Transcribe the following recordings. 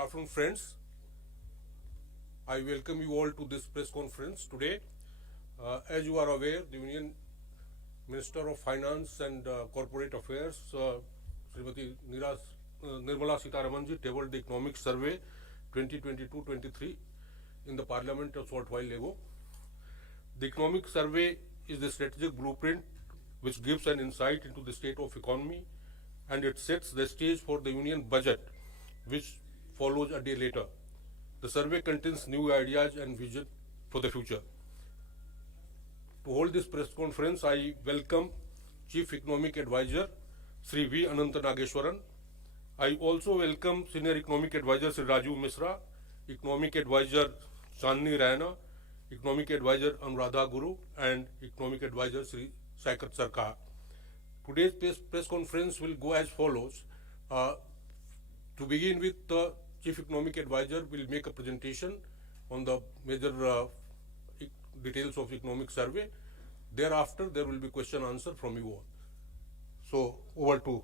afternoon, friends. I welcome you all to this press conference today. As you are aware, the Union Minister of Finance and Corporate Affairs, Srimati Nirmala Sitharamanji, tabled the Economic Survey 2022-23 in the Parliament a short while ago. The Economic Survey is the strategic blueprint which gives an insight into the state of economy, and it sets the stage for the Union budget, which follows a day later. The survey contains new ideas and vision for the future. To hold this press conference, I welcome Chief Economic Advisor Sri V. Anantha Nageswaran. I also welcome Senior Economic Advisor Sri Raju Misra, Economic Advisor Chandni Raina, Economic Advisor Anuradha Guru, and Economic Advisor Sri Saikat Sarkar. Today's press conference will go as follows. To begin with, the Chief Economic Advisor will make a presentation on the major details of economic survey. Thereafter, there will be question answer from you all. So, over to.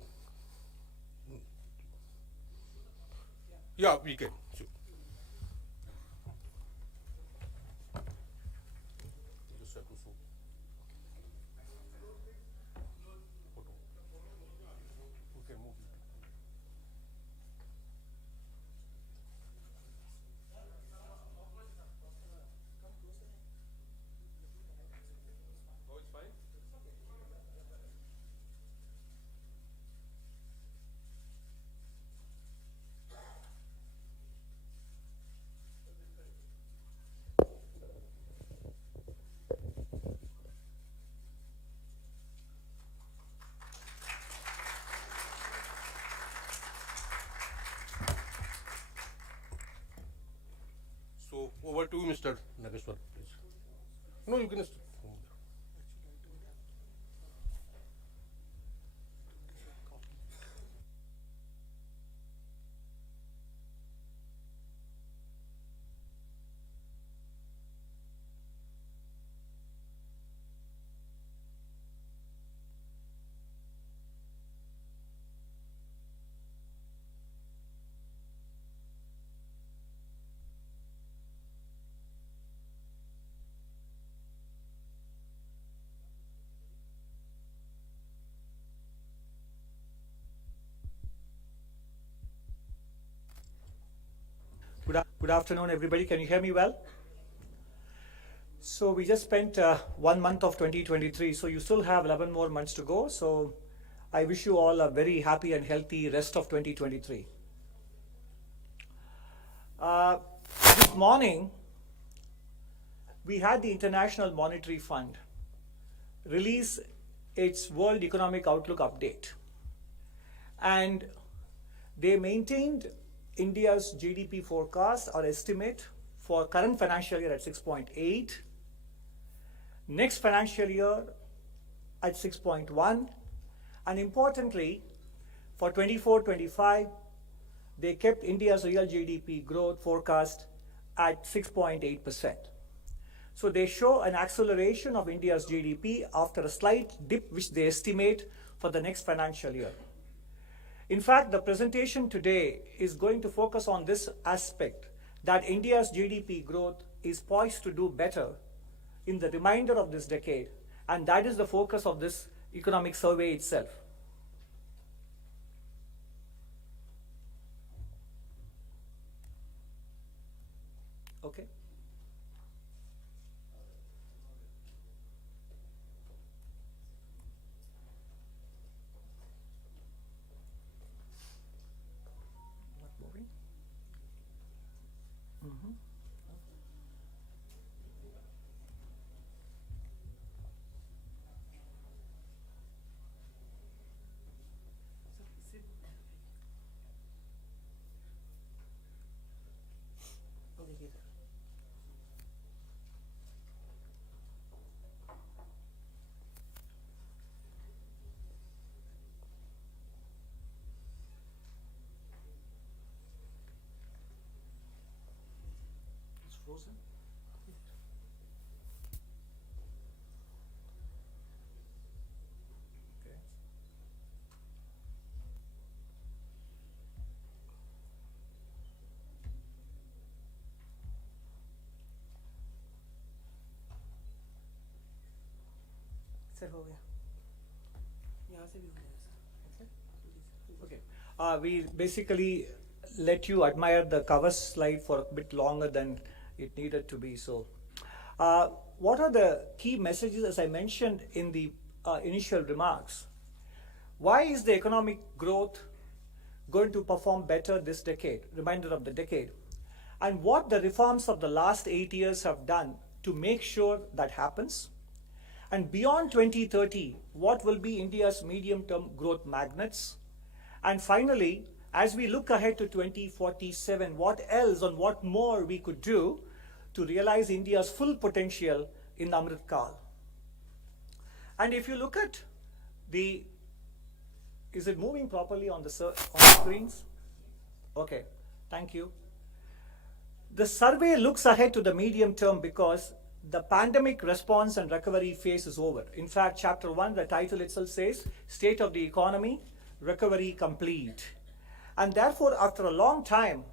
Yeah, we can. Sure. So, over to you, Mr. Nageswaran, please. No, you can. Good afternoon, everybody. Can you hear me well? So we just spent 1 month of 2023, so you still have 11 more months to go. So I wish you all a very happy and healthy rest of 2023. This morning, we had the International Monetary Fund release its World Economic Outlook update. And they maintained India's GDP forecast or estimate for current financial year at 6.8, next financial year at 6.1, and importantly, for 24-25, they kept India's real GDP growth forecast at 6.8%. So they show an acceleration of India's GDP after a slight dip which they estimate for the next financial year. In fact, the presentation today is going to focus on this aspect, that India's GDP growth is poised to do better in the remainder of this decade, and that is the focus of this economic survey itself. Okay. Sir हो गया यहाँ से भी हो जाएगा sir Okay. We basically let you admire the cover slide for a bit longer than it needed to be. So, what are the key messages, as I mentioned in the initial remarks? Why is the economic growth going to perform better this decade, remainder of the decade? And what the reforms of the last 8 years have done to make sure that happens? And beyond 2030, what will be India's medium-term growth magnets? And finally, as we look ahead to 2047, what else and what more we could do to realize India's full potential in Amrit Kal? And if you look at the, is it moving properly on the screens? Okay, thank you. The survey looks ahead to the medium term because the pandemic response and recovery phase is over. In fact, chapter 1, the title itself says, State of the Economy, Recovery Complete. And therefore, after a long time,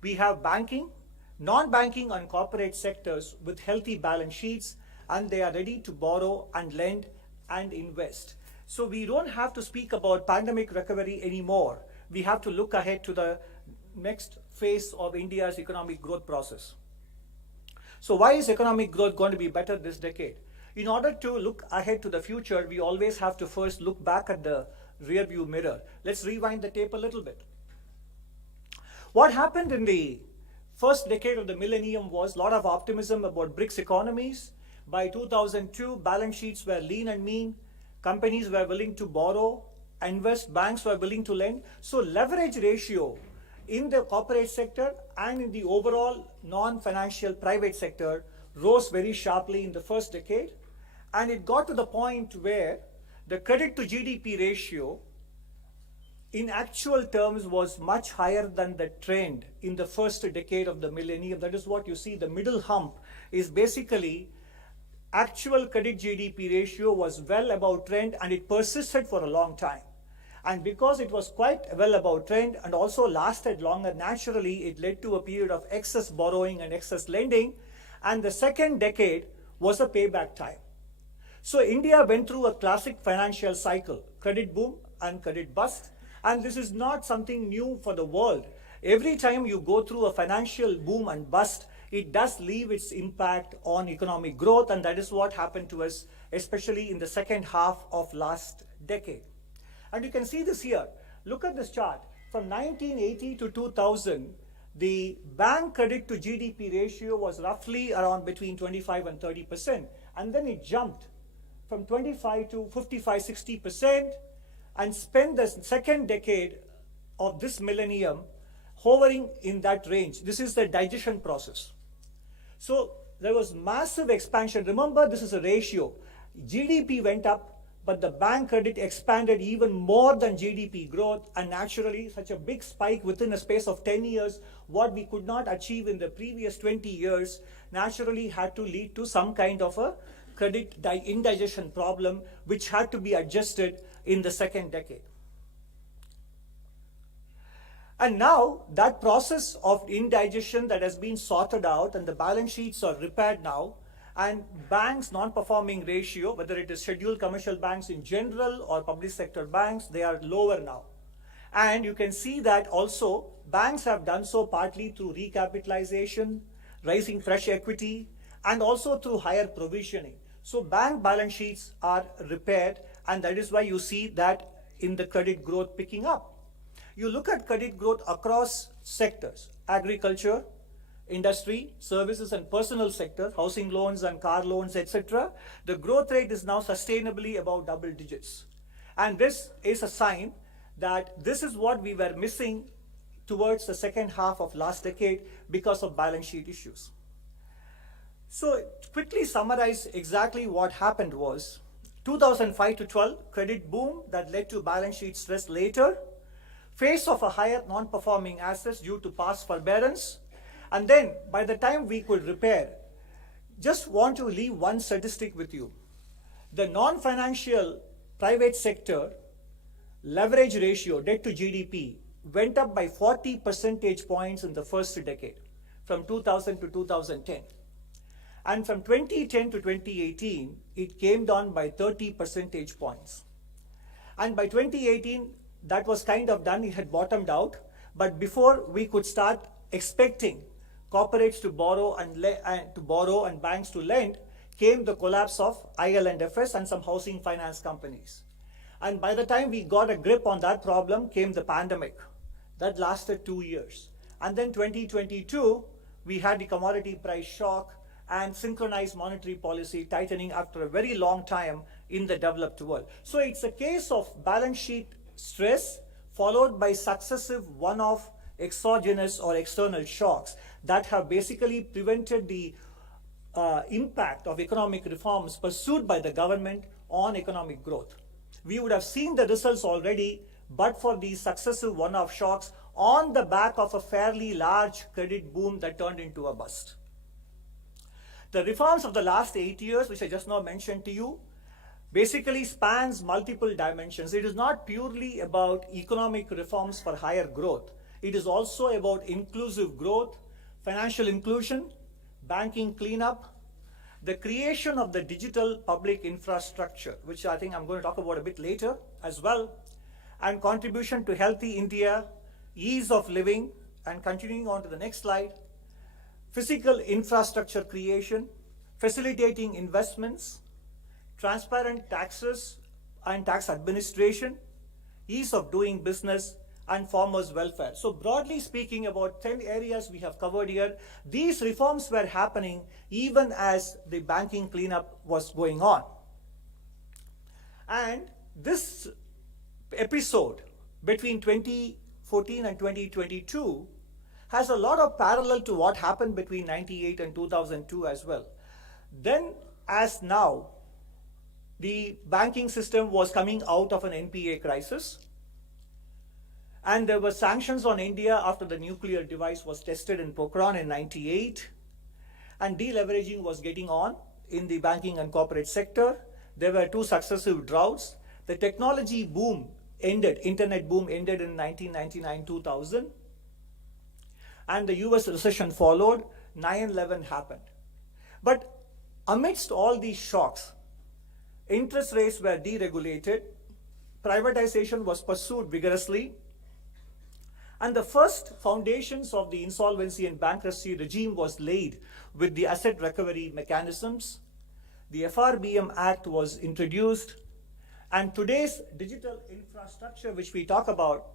we have banking, non-banking and corporate sectors with healthy balance sheets, and they are ready to borrow and lend and invest. So we don't have to speak about pandemic recovery anymore. We have to look ahead to the next phase of India's economic growth process. So why is economic growth going to be better this decade? In order to look ahead to the future, we always have to first look back at the rear view mirror. Let's rewind the tape a little bit. What happened in the first decade of the millennium was a lot of optimism about BRICS economies. By 2002, balance sheets were lean and mean. Companies were willing to borrow, invest, banks were willing to lend. So leverage ratio in the corporate sector and in the overall non-financial private sector rose very sharply in the first decade. And it got to the point where the credit to GDP ratio in actual terms was much higher than the trend in the first decade of the millennium. That is what you see. The middle hump is basically actual credit GDP ratio was well above trend, and it persisted for a long time. And because it was quite well above trend and also lasted longer, naturally it led to a period of excess borrowing and excess lending. And the second decade was a payback time. So India went through a classic financial cycle, credit boom and credit bust. And this is not something new for the world. Every time you go through a financial boom and bust, it does leave its impact on economic growth. And that is what happened to us, especially in the second half of last decade. And you can see this here. Look at this chart. From 1980 to 2000, the bank credit to GDP ratio was roughly around between 25 and 30%. And then it jumped from 25 to 55, 60%, and spent the second decade of this millennium hovering in that range. This is the digestion process. So there was massive expansion. Remember, this is a ratio. GDP went up, but the bank credit expanded even more than GDP growth, and naturally such a big spike within a space of 10 years, what we could not achieve in the previous 20 years, naturally had to lead to some kind of a credit indigestion problem, which had to be adjusted in the second decade. And now that process of indigestion that has been sorted out and the balance sheets are repaired now, and banks' non-performing ratio, whether it is scheduled commercial banks in general or public sector banks, they are lower now. And you can see that also banks have done so partly through recapitalization, raising fresh equity, and also through higher provisioning. So bank balance sheets are repaired, and that is why you see that in the credit growth picking up. You look at credit growth across sectors, agriculture, industry, services and personal sector, housing loans and car loans, etc. The growth rate is now sustainably above double digits. And this is a sign that this is what we were missing towards the second half of last decade because of balance sheet issues. So quickly summarize exactly what happened was 2005 to 12, credit boom that led to balance sheet stress later, phase of a higher non-performing assets due to past forbearance. And then by the time we could repair, just want to leave one statistic with you. The non-financial private sector leverage ratio, debt to GDP, went up by 40 percentage points in the first decade, from 2000 to 2010. And from 2010 to 2018, it came down by 30 percentage points. And by 2018, that was kind of done, it had bottomed out. But before we could start expecting corporates to borrow and banks to lend, came the collapse of IL&FS and some housing finance companies. And by the time we got a grip on that problem, came the pandemic. That lasted 2 years. And then 2022, we had the commodity price shock and synchronized monetary policy tightening after a very long time in the developed world. So it's a case of balance sheet stress followed by successive one-off exogenous or external shocks that have basically prevented the impact of economic reforms pursued by the government on economic growth. We would have seen the results already, but for these successive one-off shocks on the back of a fairly large credit boom that turned into a bust. The reforms of the last 8 years, which I just now mentioned to you, basically spans multiple dimensions. It is not purely about economic reforms for higher growth. It is also about inclusive growth, financial inclusion, banking cleanup, the creation of the digital public infrastructure, which I think I'm going to talk about a bit later as well, and contribution to healthy India, ease of living, and continuing on to the next slide, physical infrastructure creation, facilitating investments, transparent taxes and tax administration, ease of doing business, and farmers' welfare. So broadly speaking, about 10 areas we have covered here. These reforms were happening even as the banking cleanup was going on. And this episode between 2014 and 2022 has a lot of parallel to what happened between 98 and 2002 as well. Then, as now, the banking system was coming out of an NPA crisis, and there were sanctions on India after the nuclear device was tested in Pokhran in 98, and deleveraging was getting on in the banking and corporate sector. There were 2 successive droughts. The technology boom ended, internet boom ended in 1999-2000, and the US recession followed, 9/11 happened. But amidst all these shocks, interest rates were deregulated, privatization was pursued vigorously, and the first foundations of the insolvency and bankruptcy regime was laid with the asset recovery mechanisms. The FRBM Act was introduced, and today's digital infrastructure, which we talk about,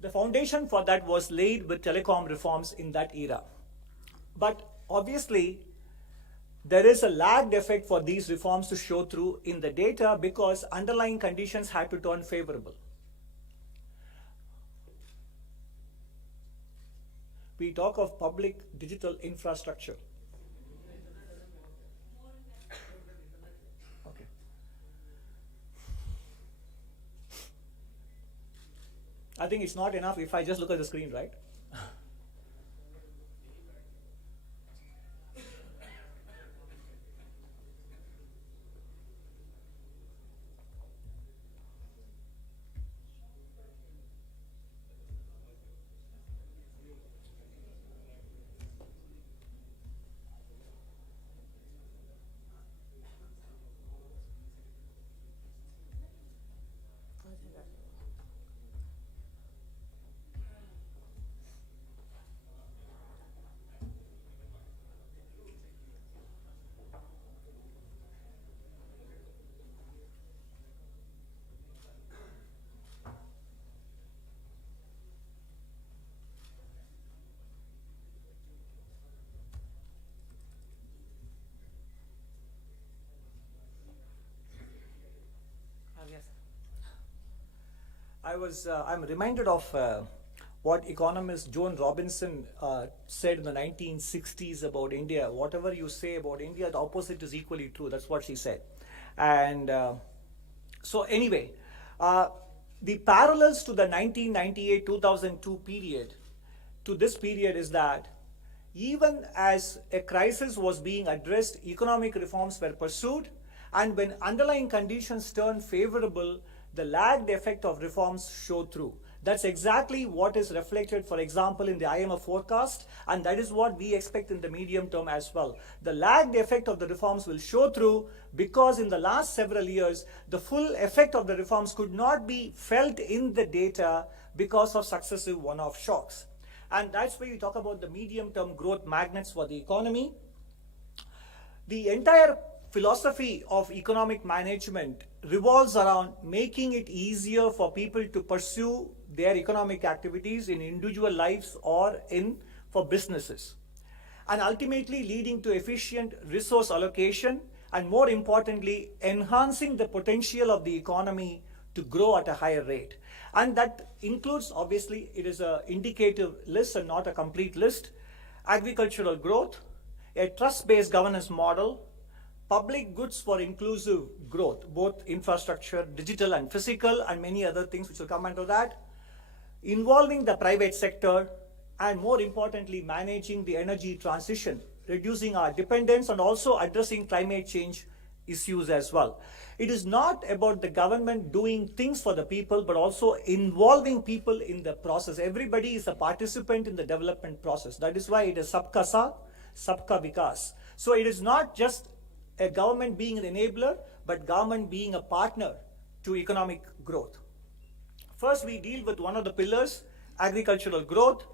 the foundation for that was laid with telecom reforms in that era. But obviously, there is a lagged effect for these reforms to show through in the data because underlying conditions had to turn favorable. We talk of public digital infrastructure. Okay. I think it's not enough if I just look at the screen, right? Yes. I'm reminded of what economist Joan Robinson said in the 1960s about India. Whatever you say about India, the opposite is equally true. That's what she said. And so anyway, the parallels to the 1998-2002 period, to this period is that even as a crisis was being addressed, economic reforms were pursued, and when underlying conditions turned favorable, the lagged effect of reforms showed through. That's exactly what is reflected, for example, in the IMF forecast, and that is what we expect in the medium term as well. The lagged effect of the reforms will show through because in the last several years, the full effect of the reforms could not be felt in the data because of successive one-off shocks. And that's why we talk about the medium-term growth magnets for the economy. The entire philosophy of economic management revolves around making it easier for people to pursue their economic activities in individual lives or for businesses, and ultimately leading to efficient resource allocation and, more importantly, enhancing the potential of the economy to grow at a higher rate. And that includes, obviously, it is an indicative list and not a complete list: agricultural growth, a trust-based governance model, public goods for inclusive growth, both infrastructure, digital and physical, and many other things which will come under that, involving the private sector, and more importantly, managing the energy transition, reducing our dependence, and also addressing climate change issues as well. It is not about the government doing things for the people, but also involving people in the process. Everybody is a participant in the development process. That is why it is Sabka Saath, Sabka Vikas. So it is not just a government being an enabler, but government being a partner to economic growth. First, we deal with one of the pillars, agricultural growth.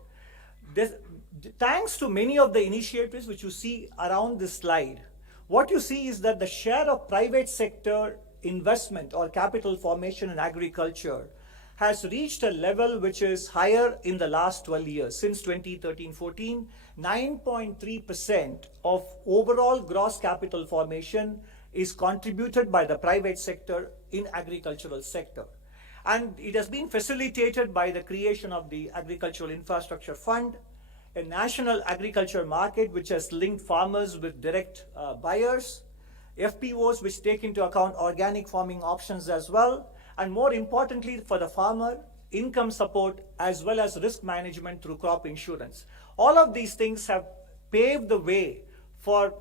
Thanks to many of the initiatives which you see around this slide, what you see is that the share of private sector investment or capital formation in agriculture has reached a level which is higher in the last 12 years. Since 2013-14, 9.3% of overall gross capital formation is contributed by the private sector in agricultural sector. And it has been facilitated by the creation of the Agricultural Infrastructure Fund, a national agriculture market which has linked farmers with direct buyers, FPOs which take into account organic farming options as well, and more importantly for the farmer, income support as well as risk management through crop insurance. All of these things have paved the way for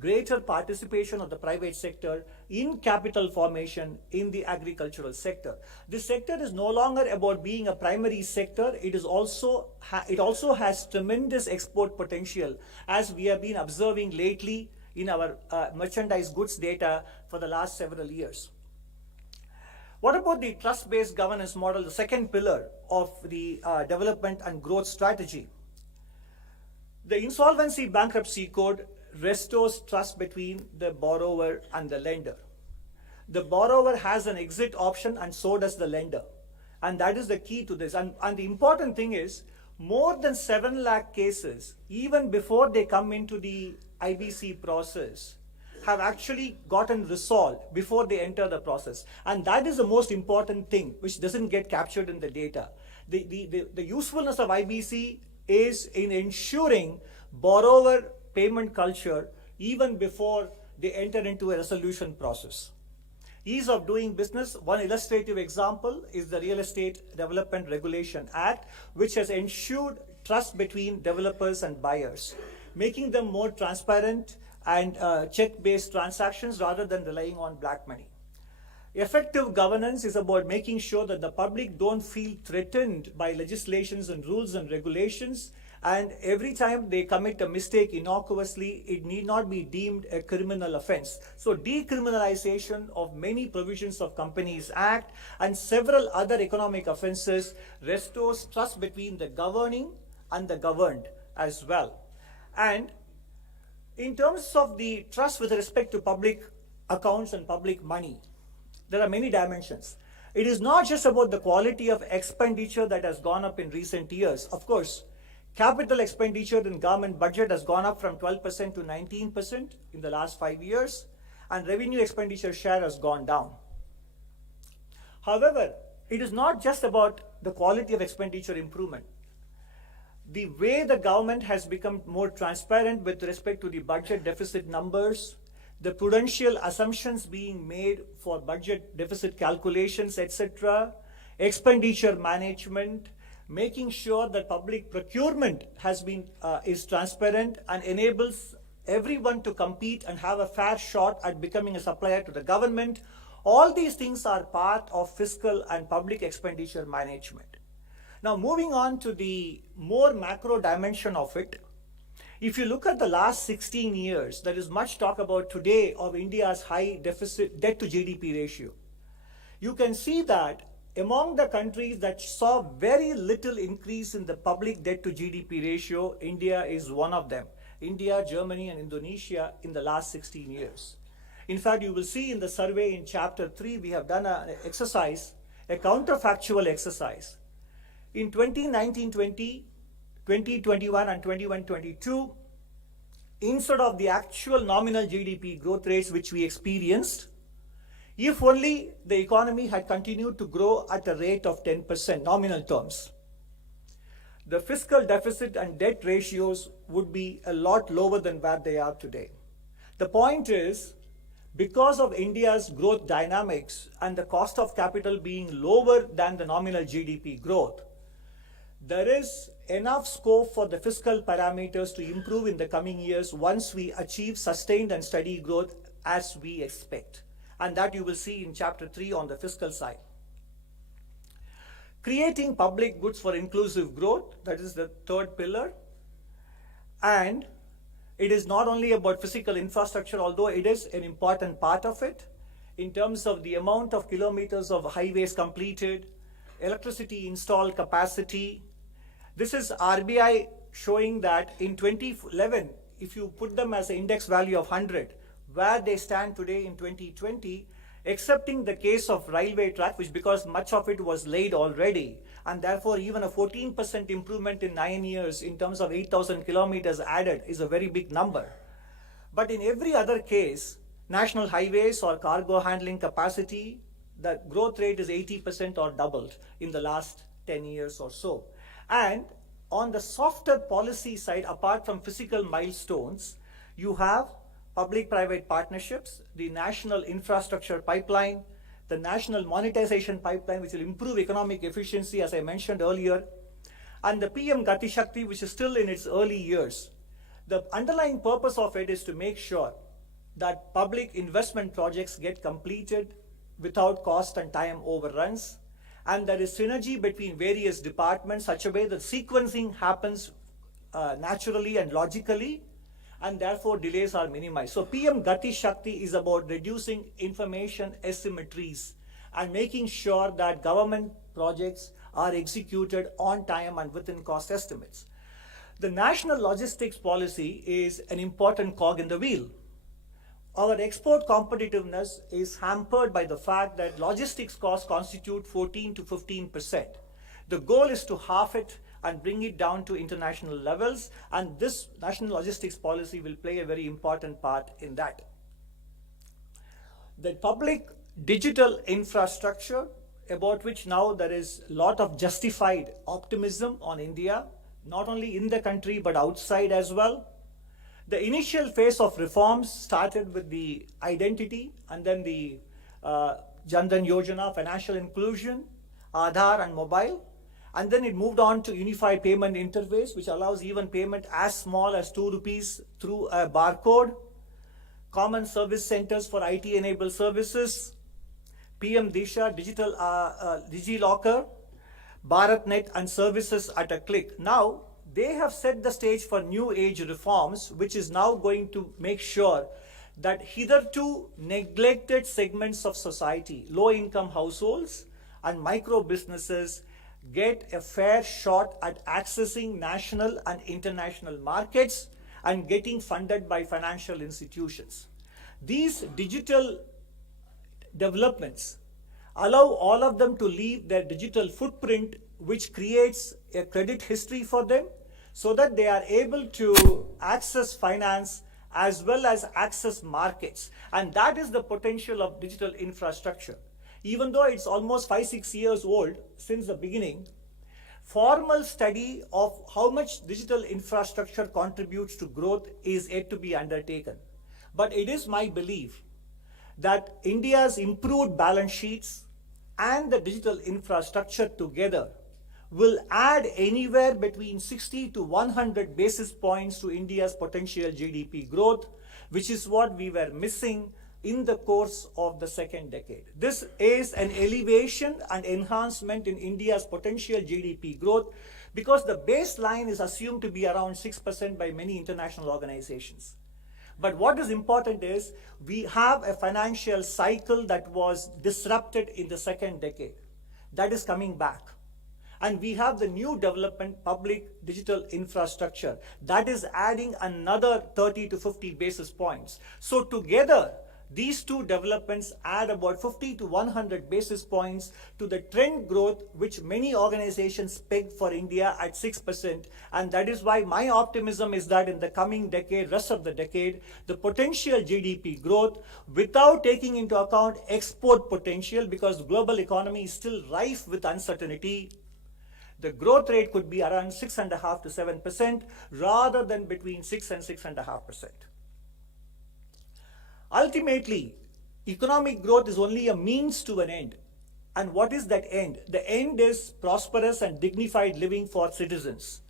greater participation of the private sector in capital formation in the agricultural sector. This sector is no longer about being a primary sector. It also has tremendous export potential, as we have been observing lately in our merchandise goods data for the last several years. What about the trust-based governance model, the second pillar of the development and growth strategy? The Insolvency Bankruptcy Code restores trust between the borrower and the lender. The borrower has an exit option and so does the lender. And that is the key to this. And the important thing is, more than 7 lakh cases, even before they come into the IBC process, have actually gotten resolved before they enter the process. And that is the most important thing, which doesn't get captured in the data. The usefulness of IBC is in ensuring borrower payment culture even before they enter into a resolution process. Ease of doing business, one illustrative example is the Real Estate Development Regulation Act, which has ensured trust between developers and buyers, making them more transparent and check-based transactions rather than relying on black money. Effective governance is about making sure that the public don't feel threatened by legislations and rules and regulations, and every time they commit a mistake innocuously, it need not be deemed a criminal offense. So decriminalization of many provisions of Companies Act and several other economic offenses restores trust between the governing and the governed as well. And in terms of the trust with respect to public accounts and public money, there are many dimensions. It is not just about the quality of expenditure that has gone up in recent years. Of course, capital expenditure in government budget has gone up from 12% to 19% in the last 5 years, and revenue expenditure share has gone down. However, it is not just about the quality of expenditure improvement. The way the government has become more transparent with respect to the budget deficit numbers, the prudential assumptions being made for budget deficit calculations, etc., expenditure management, making sure that public procurement is transparent and enables everyone to compete and have a fair shot at becoming a supplier to the government. All these things are part of fiscal and public expenditure management. Now, moving on to the more macro dimension of it, if you look at the last 16 years, there is much talk about today of India's high deficit debt to GDP ratio. You can see that among the countries that saw very little increase in the public debt to GDP ratio, India is one of them. India, Germany, and Indonesia in the last 16 years. In fact, you will see in the survey in chapter 3, we have done an exercise, a counterfactual exercise. In 2019-20, 2021 and 21-22, instead of the actual nominal GDP growth rates which we experienced, if only the economy had continued to grow at a rate of 10% nominal terms, the fiscal deficit and debt ratios would be a lot lower than where they are today. The point is, because of India's growth dynamics and the cost of capital being lower than the nominal GDP growth, there is enough scope for the fiscal parameters to improve in the coming years once we achieve sustained and steady growth as we expect. And that you will see in chapter 3 on the fiscal side. Creating public goods for inclusive growth, that is the third pillar. And it is not only about physical infrastructure, although it is an important part of it, in terms of the amount of kilometers of highways completed, electricity installed capacity. This is RBI showing that in 2011, if you put them as an index value of 100, where they stand today in 2020, excepting the case of railway track, which because much of it was laid already, and therefore even a 14% improvement in 9 years in terms of 8,000 kilometers added is a very big number. But in every other case, national highways or cargo handling capacity, the growth rate is 80% or doubled in the last 10 years or so. And on the softer policy side, apart from physical milestones, you have public-private partnerships, the national infrastructure pipeline, the national monetization pipeline, which will improve economic efficiency, as I mentioned earlier, and the PM Gati Shakti, which is still in its early years. The underlying purpose of it is to make sure that public investment projects get completed without cost and time overruns, and there is synergy between various departments such a way that sequencing happens naturally and logically, and therefore delays are minimized. So PM Gati Shakti is about reducing information asymmetries and making sure that government projects are executed on time and within cost estimates. The national logistics policy is an important cog in the wheel. Our export competitiveness is hampered by the fact that logistics costs constitute 14 to 15%. The goal is to halve it and bring it down to international levels, and this national logistics policy will play a very important part in that. The public digital infrastructure, about which now there is a lot of justified optimism on India, not only in the country but outside as well. The initial phase of reforms started with the identity and then the Jan Dhan Yojana, financial inclusion, Aadhaar and mobile. And then it moved on to unified payment interface, which allows even payment as small as 2 rupees through a barcode, common service centers for IT-enabled services, PM Disha, digital DigiLocker, BharatNet and services at a click. Now, they have set the stage for new age reforms, which is now going to make sure that hitherto neglected segments of society, low-income households and micro businesses, get a fair shot at accessing national and international markets and getting funded by financial institutions. These digital developments allow all of them to leave their digital footprint, which creates a credit history for them so that they are able to access finance as well as access markets. And that is the potential of digital infrastructure. Even though it's almost 5-6 years old since the beginning, formal study of how much digital infrastructure contributes to growth is yet to be undertaken. But it is my belief that India's improved balance sheets and the digital infrastructure together will add anywhere between 60 to 100 basis points to India's potential GDP growth, which is what we were missing in the course of the second decade. This is an elevation and enhancement in India's potential GDP growth because the baseline is assumed to be around 6% by many international organizations. But what is important is we have a financial cycle that was disrupted in the second decade. That is coming back. And we have the new development public digital infrastructure that is adding another 30 to 50 basis points. So together, these two developments add about 50 to 100 basis points to the trend growth which many organizations peg for India at 6%. And that is why my optimism is that in the coming decade, rest of the decade, the potential GDP growth without taking into account export potential, because the global economy is still rife with uncertainty, the growth rate could be around 6.5 to 7% rather than between 6 and 6.5%. Ultimately, economic growth is only a means to an end. And what is that end? The end is prosperous and dignified living for citizens.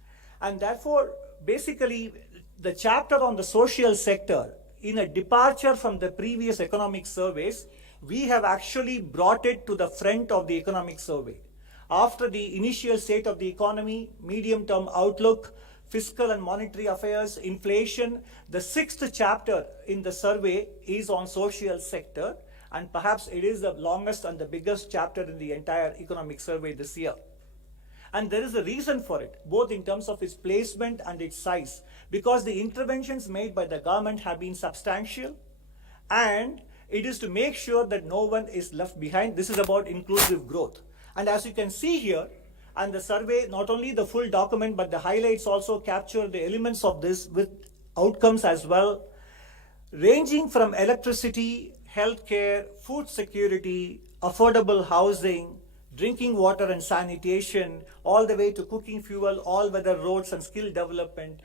And therefore, basically, the chapter on the social sector, in a departure from the previous economic surveys, we have actually brought it to the front of the economic survey. After the initial state of the economy, medium-term outlook, fiscal and monetary affairs, inflation, the sixth chapter in the survey is on social sector, and perhaps it is the longest and the biggest chapter in the entire economic survey this year. And there is a reason for it, both in terms of its placement and its size, because the interventions made by the government have been substantial, and it is to make sure that no one is left behind. This is about inclusive growth. And as you can see here, and the survey, not only the full document, but the highlights also capture the elements of this with outcomes as well, ranging from electricity, healthcare, food security, affordable housing, drinking water and sanitation, all the way to cooking fuel, all-weather roads and skill development.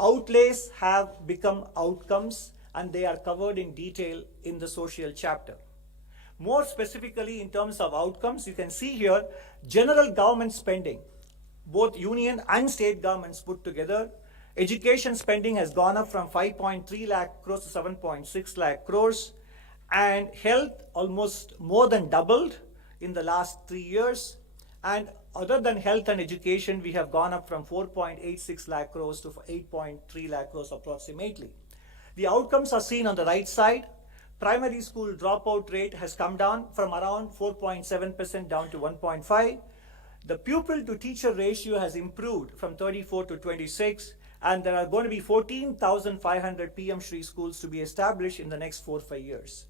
Outlays have become outcomes, and they are covered in detail in the social chapter. More specifically, in terms of outcomes, you can see here, general government spending, both union and state governments put together. Education spending has gone up from 5.3 lakh crores to 7.6 lakh crores, and health almost more than doubled in the last 3 years. And other than health and education, we have gone up from 4.86 lakh crores to 8.3 lakh crores approximately. The outcomes are seen on the right side. Primary school dropout rate has come down from around 4.7% down to 1.5. The pupil to teacher ratio has improved from 34 to 26, and there are going to be 14,500 PM Shri schools to be established in the next 4-5 years.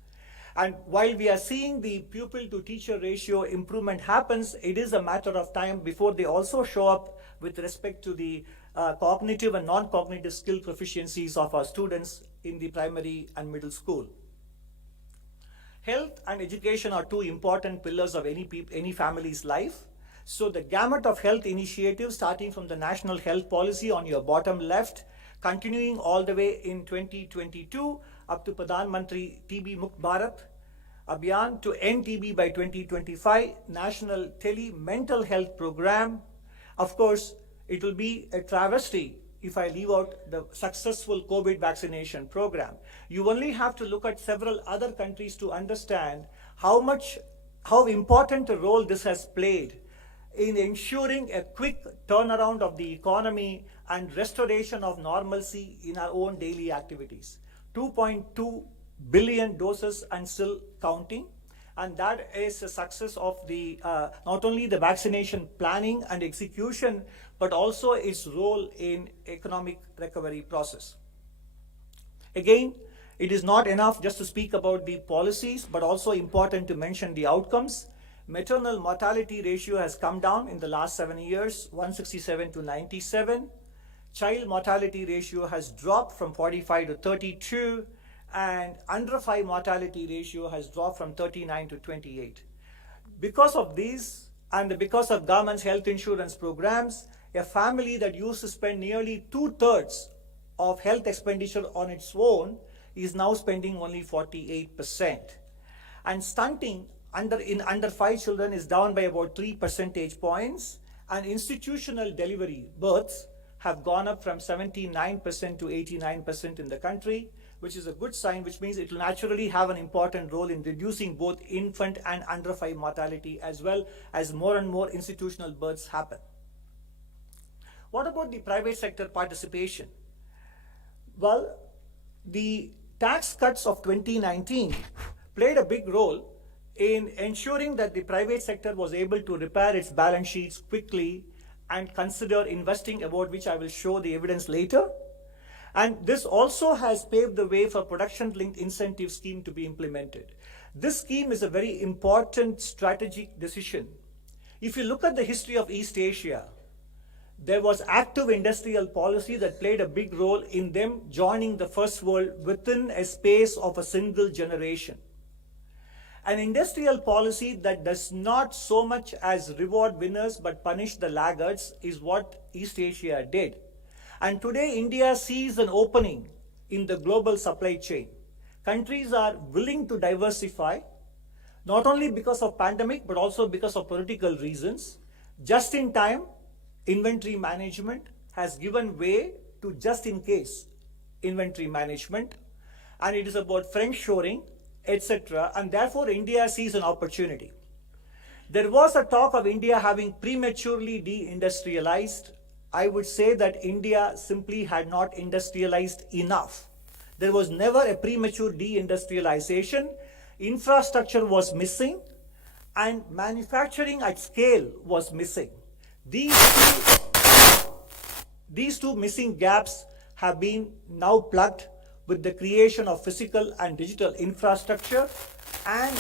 And while we are seeing the pupil to teacher ratio improvement happens, it is a matter of time before they also show up with respect to the cognitive and non-cognitive skill proficiencies of our students in the primary and middle school. Health and education are two important pillars of any family's life. So the gamut of health initiatives, starting from the National Health Policy on your bottom left, continuing all the way in 2022 up to Pradhan Mantri TB Mukt Bharat Abhiyan to end TB by 2025, National Tele-Mental Health Program. Of course, it will be a travesty if I leave out the successful COVID vaccination program. You only have to look at several other countries to understand how important a role this has played in ensuring a quick turnaround of the economy and restoration of normalcy in our own daily activities. 2.2 billion doses and still counting. And that is a success of the not only the vaccination planning and execution, but also its role in economic recovery process. Again, it is not enough just to speak about the policies, but also important to mention the outcomes. Maternal mortality ratio has come down in the last 7 years, 167 to 97. Child mortality ratio has dropped from 45 to 32. And under 5 mortality ratio has dropped from 39 to 28. Because of these, and because of government's health insurance programs, a family that used to spend nearly 2/3 of health expenditure on its own is now spending only 48%. And stunting in under 5 children is down by about 3 percentage points, and institutional delivery births have gone up from 79% to 89% in the country. which is a good sign, which means it will naturally have an important role in reducing both infant and under 5 mortality, as well as more and more institutional births happen. What about the private sector participation? Well, the tax cuts of 2019 played a big role in ensuring that the private sector was able to repair its balance sheets quickly and consider investing, about which I will show the evidence later. And this also has paved the way for production-linked incentive scheme to be implemented. This scheme is a very important strategic decision. If you look at the history of East Asia, there was active industrial policy that played a big role in them joining the first world within a space of a single generation. An industrial policy that does not so much as reward winners but punish the laggards is what East Asia did. And today India sees an opening in the global supply chain. Countries are willing to diversify, not only because of pandemic but also because of political reasons. Just in time inventory management has given way to just in case inventory management, and it is about friendshoring, etc. And therefore India sees an opportunity. There was a talk of India having prematurely deindustrialized. I would say that India simply had not industrialized enough. There was never a premature deindustrialization. Infrastructure was missing and manufacturing at scale was missing. These two missing gaps have been now plugged with the creation of physical and digital infrastructure and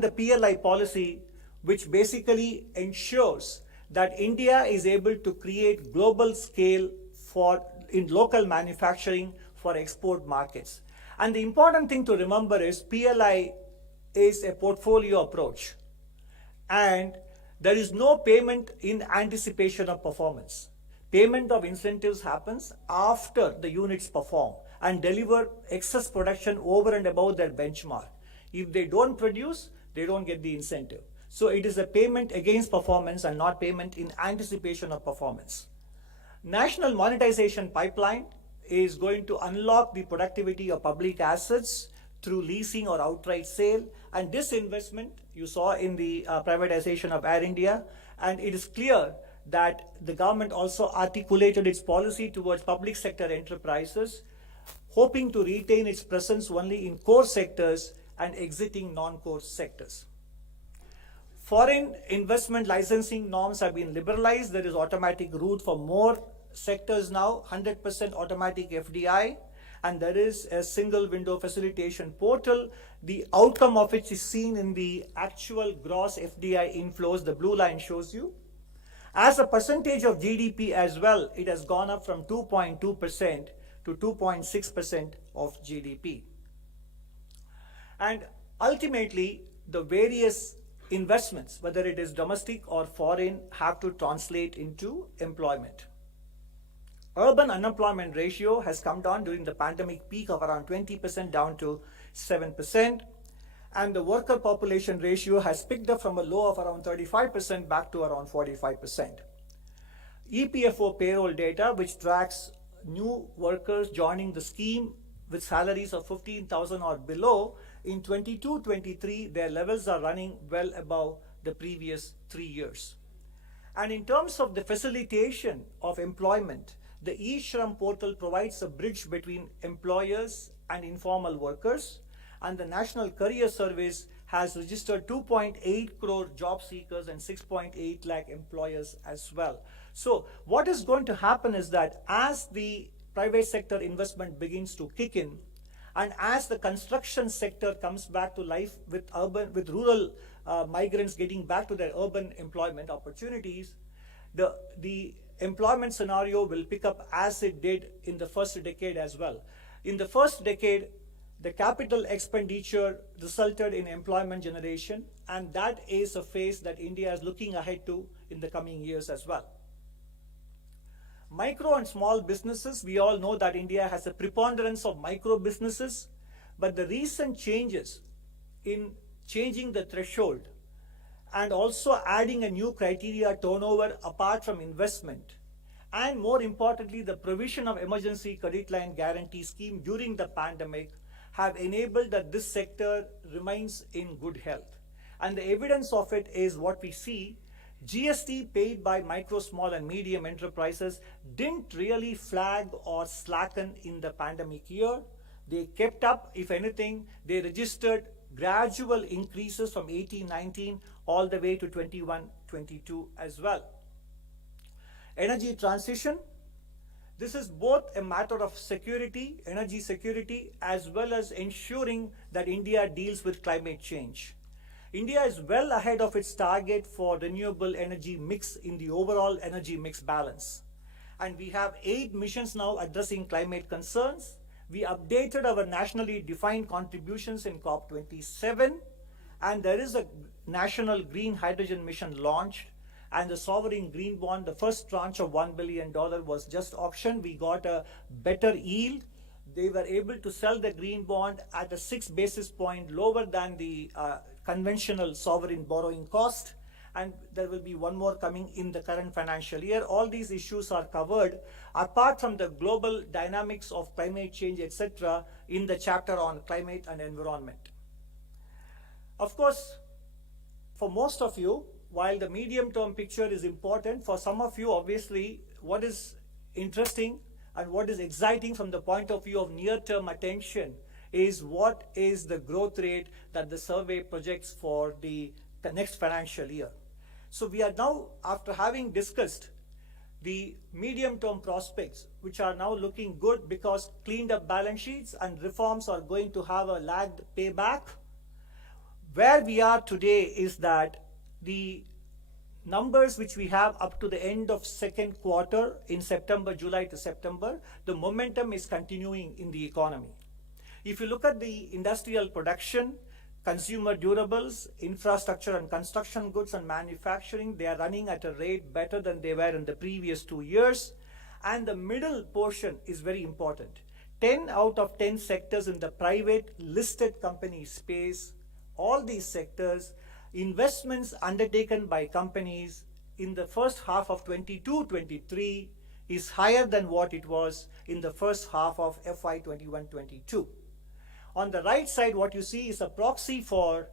the PLI policy, which basically ensures that India is able to create global scale in local manufacturing for export markets. And the important thing to remember is PLI is a portfolio approach, and there is no payment in anticipation of performance. Payment of incentives happens after the units perform and deliver excess production over and above their benchmark. If they don't produce, they don't get the incentive. So it is a payment against performance and not payment in anticipation of performance. National monetization pipeline is going to unlock the productivity of public assets through leasing or outright sale, and this investment you saw in the privatization of Air India, and it is clear that the government also articulated its policy towards public sector enterprises, hoping to retain its presence only in core sectors and exiting non-core sectors. Foreign investment licensing norms have been liberalized. There is automatic route for more sectors now, 100% automatic FDI, and there is a single window facilitation portal, the outcome of which is seen in the actual gross FDI inflows. The blue line shows you. As a percentage of GDP as well, it has gone up from 2.2% to 2.6% of GDP. And ultimately, the various investments, whether it is domestic or foreign, have to translate into employment. Urban unemployment ratio has come down during the pandemic peak of around 20% down to 7. And the worker population ratio has picked up from a low of around 35% back to around 45%. EPFO payroll data, which tracks new workers joining the scheme with salaries of 15,000 or below, in 22-23, their levels are running well above the previous 3 years. And in terms of the facilitation of employment, the eShram portal provides a bridge between employers and informal workers, and the National Career Service has registered 2.8 crore job seekers and 6.8 lakh employers as well. So what is going to happen is that as the private sector investment begins to kick in, and as the construction sector comes back to life with rural migrants getting back to their urban employment opportunities, the employment scenario will pick up as it did in the first decade as well. In the first decade, the capital expenditure resulted in employment generation, and that is a phase that India is looking ahead to in the coming years as well. Micro and small businesses, we all know that India has a preponderance of micro businesses, but the recent changes in changing the threshold and also adding a new criteria, turnover apart from investment, and more importantly, the provision of emergency credit line guarantee scheme during the pandemic have enabled that this sector remains in good health. And the evidence of it is what we see. GST paid by micro, small and medium enterprises didn't really flag or slacken in the pandemic year. They kept up. If anything, they registered gradual increases from 18-19 all the way to 21-22 as well. Energy transition. This is both a matter of security, energy security, as well as ensuring that India deals with climate change. India is well ahead of its target for renewable energy mix in the overall energy mix balance. And we have 8 missions now addressing climate concerns. We updated our nationally defined contributions in COP27, and there is a national green hydrogen mission launched, and the sovereign green bond, the first tranche of $1 billion was just auctioned. We got a better yield. They were able to sell the green bond at a 6 basis point lower than the conventional sovereign borrowing cost, and there will be one more coming in the current financial year. All these issues are covered apart from the global dynamics of climate change, etc., in the chapter on climate and environment. Of course, for most of you, while the medium-term picture is important, for some of you, obviously, what is interesting and what is exciting from the point of view of near-term attention is what is the growth rate that the survey projects for the next financial year. So we are now, after having discussed the medium-term prospects, which are now looking good because cleaned up balance sheets and reforms are going to have a lagged payback. Where we are today is that the numbers which we have up to the end of second quarter in September, July to September, the momentum is continuing in the economy. If you look at the industrial production, consumer durables, infrastructure and construction goods and manufacturing, they are running at a rate better than they were in the previous 2 years. And the middle portion is very important. 10 out of 10 sectors in the private listed company space, all these sectors, investments undertaken by companies in the first half of 22-23 is higher than what it was in the first half of FY 21-22. On the right side, what you see is a proxy for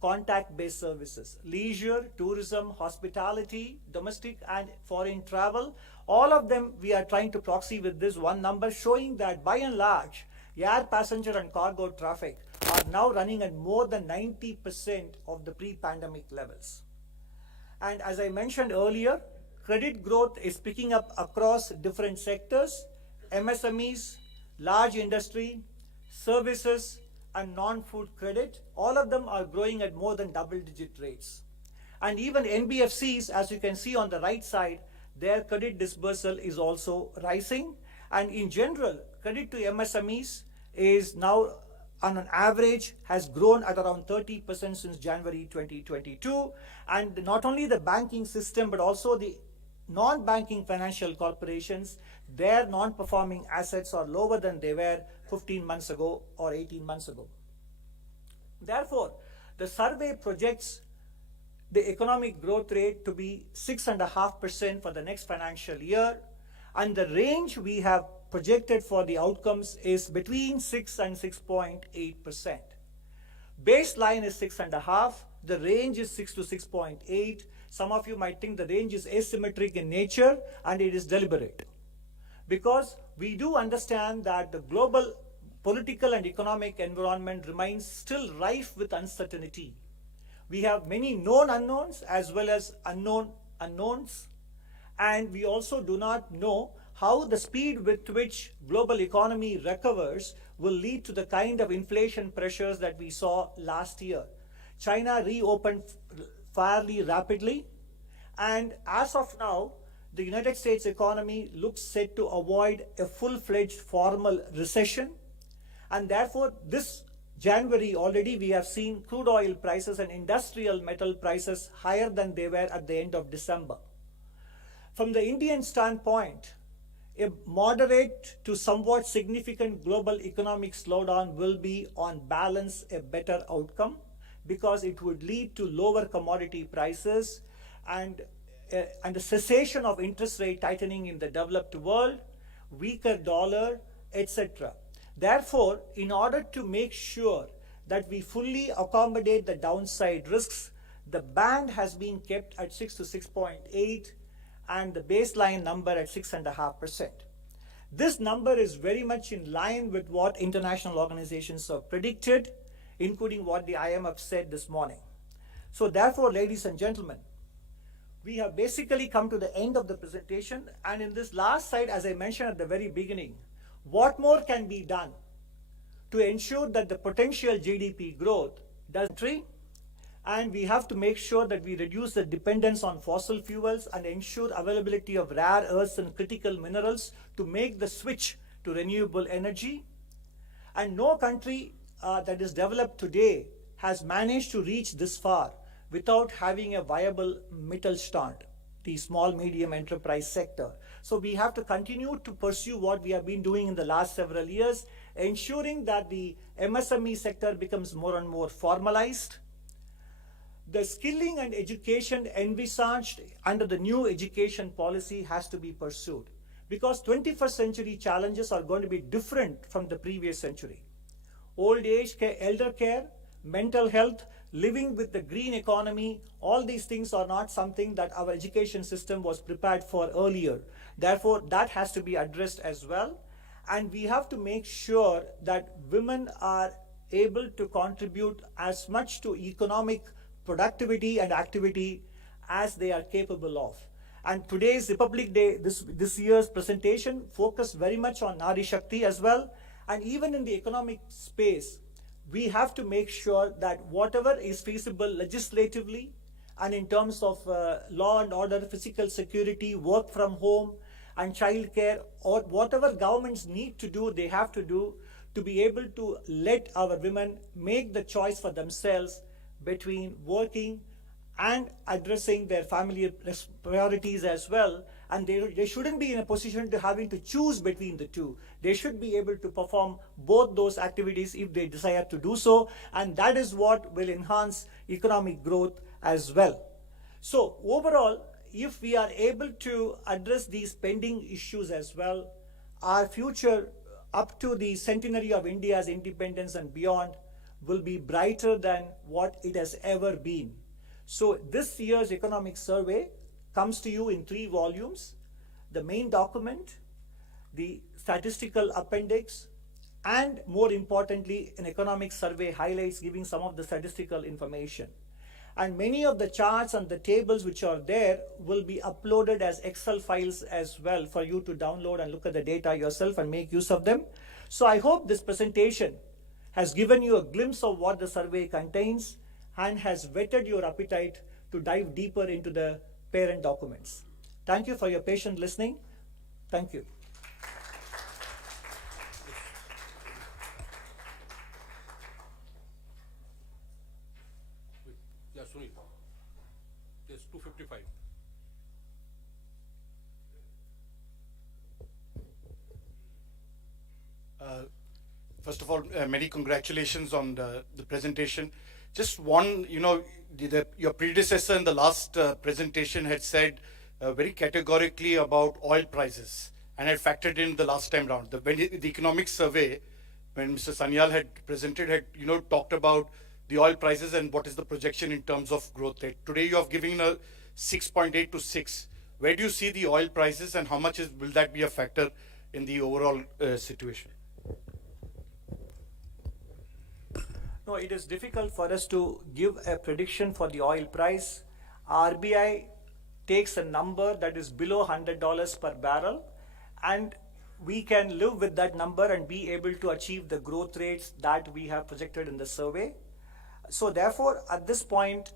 contact-based services, leisure, tourism, hospitality, domestic and foreign travel. All of them we are trying to proxy with this one number, showing that by and large, air passenger and cargo traffic are now running at more than 90% of the pre-pandemic levels. And as I mentioned earlier, credit growth is picking up across different sectors, MSMEs, large industry, services, and non-food credit. All of them are growing at more than double-digit rates. And even NBFCs, as you can see on the right side, their credit disbursal is also rising. And in general, credit to MSMEs is now on an average has grown at around 30% since January 2022. And not only the banking system, but also the non-banking financial corporations, their non-performing assets are lower than they were 15 months ago or 18 months ago. Therefore, the survey projects the economic growth rate to be 6.5% for the next financial year, and the range we have projected for the outcomes is between 6 and 6.8%. Baseline is 6.5, the range is 6 to 6.8. Some of you might think the range is asymmetric in nature, and it is deliberate, because we do understand that the global political and economic environment remains still rife with uncertainty. We have many known unknowns as well as unknown unknowns, and we also do not know how the speed with which global economy recovers will lead to the kind of inflation pressures that we saw last year. China reopened fairly rapidly, and as of now, the United States economy looks set to avoid a full-fledged formal recession, and therefore this January already we have seen crude oil prices and industrial metal prices higher than they were at the end of December. From the Indian standpoint, a moderate to somewhat significant global economic slowdown will be on balance a better outcome, because it would lead to lower commodity prices and and the cessation of interest rate tightening in the developed world, weaker dollar, etc. Therefore, in order to make sure that we fully accommodate the downside risks, the band has been kept at 6 to 6.8 and the baseline number at 6.5%. This number is very much in line with what international organizations have predicted, including what the IMF said this morning. So therefore, ladies and gentlemen, we have basically come to the end of the presentation, and in this last slide, as I mentioned at the very beginning, what more can be done to ensure that the potential GDP growth does not, and we have to make sure that we reduce the dependence on fossil fuels and ensure availability of rare earths and critical minerals to make the switch to renewable energy. And no country that is developed today has managed to reach this far without having a viable Mittelstand, the small medium enterprise sector. So we have to continue to pursue what we have been doing in the last several years, ensuring that the MSME sector becomes more and more formalized. The skilling and education envisaged under the new education policy has to be pursued, because 21st century challenges are going to be different from the previous century. Old age care, elder care, mental health, living with the green economy, all these things are not something that our education system was prepared for earlier. Therefore, that has to be addressed as well. And we have to make sure that women are able to contribute as much to economic productivity and activity as they are capable of. And today's Republic Day, this year's presentation focused very much on Nari Shakti as well. And even in the economic space, we have to make sure that whatever is feasible legislatively and in terms of law and order, physical security, work from home, and child care, or whatever governments need to do, they have to do to be able to let our women make the choice for themselves between working and addressing their family priorities as well. And they shouldn't be in a position to having to choose between the two. They should be able to perform both those activities if they desire to do so. And that is what will enhance economic growth as well. So overall, if we are able to address these pending issues as well, our future up to the centenary of India's independence and beyond will be brighter than what it has ever been. So this year's economic survey comes to you in 3 volumes: the main document, the statistical appendix, and more importantly, an economic survey highlights giving some of the statistical information. And many of the charts and the tables which are there will be uploaded as Excel files as well for you to download and look at the data yourself and make use of them. So I hope this presentation has given you a glimpse of what the survey contains and has whetted your appetite to dive deeper into the parent documents. Thank you for your patient listening. Thank you. Yeah, Sunil. Yes, 255. First of all, many congratulations on the presentation. Just one, your predecessor in the last presentation had said very categorically about oil prices and had factored in the last time round. The economic survey, when Mr. Sanyal had presented, had talked about the oil prices and what is the projection in terms of growth rate. Today you have given a 6.8 to 6. Where do you see the oil prices and how much will that be a factor in the overall situation? No, it is difficult for us to give a prediction for the oil price. RBI takes a number that is below $100 per barrel, and we can live with that number and be able to achieve the growth rates that we have projected in the survey. So therefore, at this point,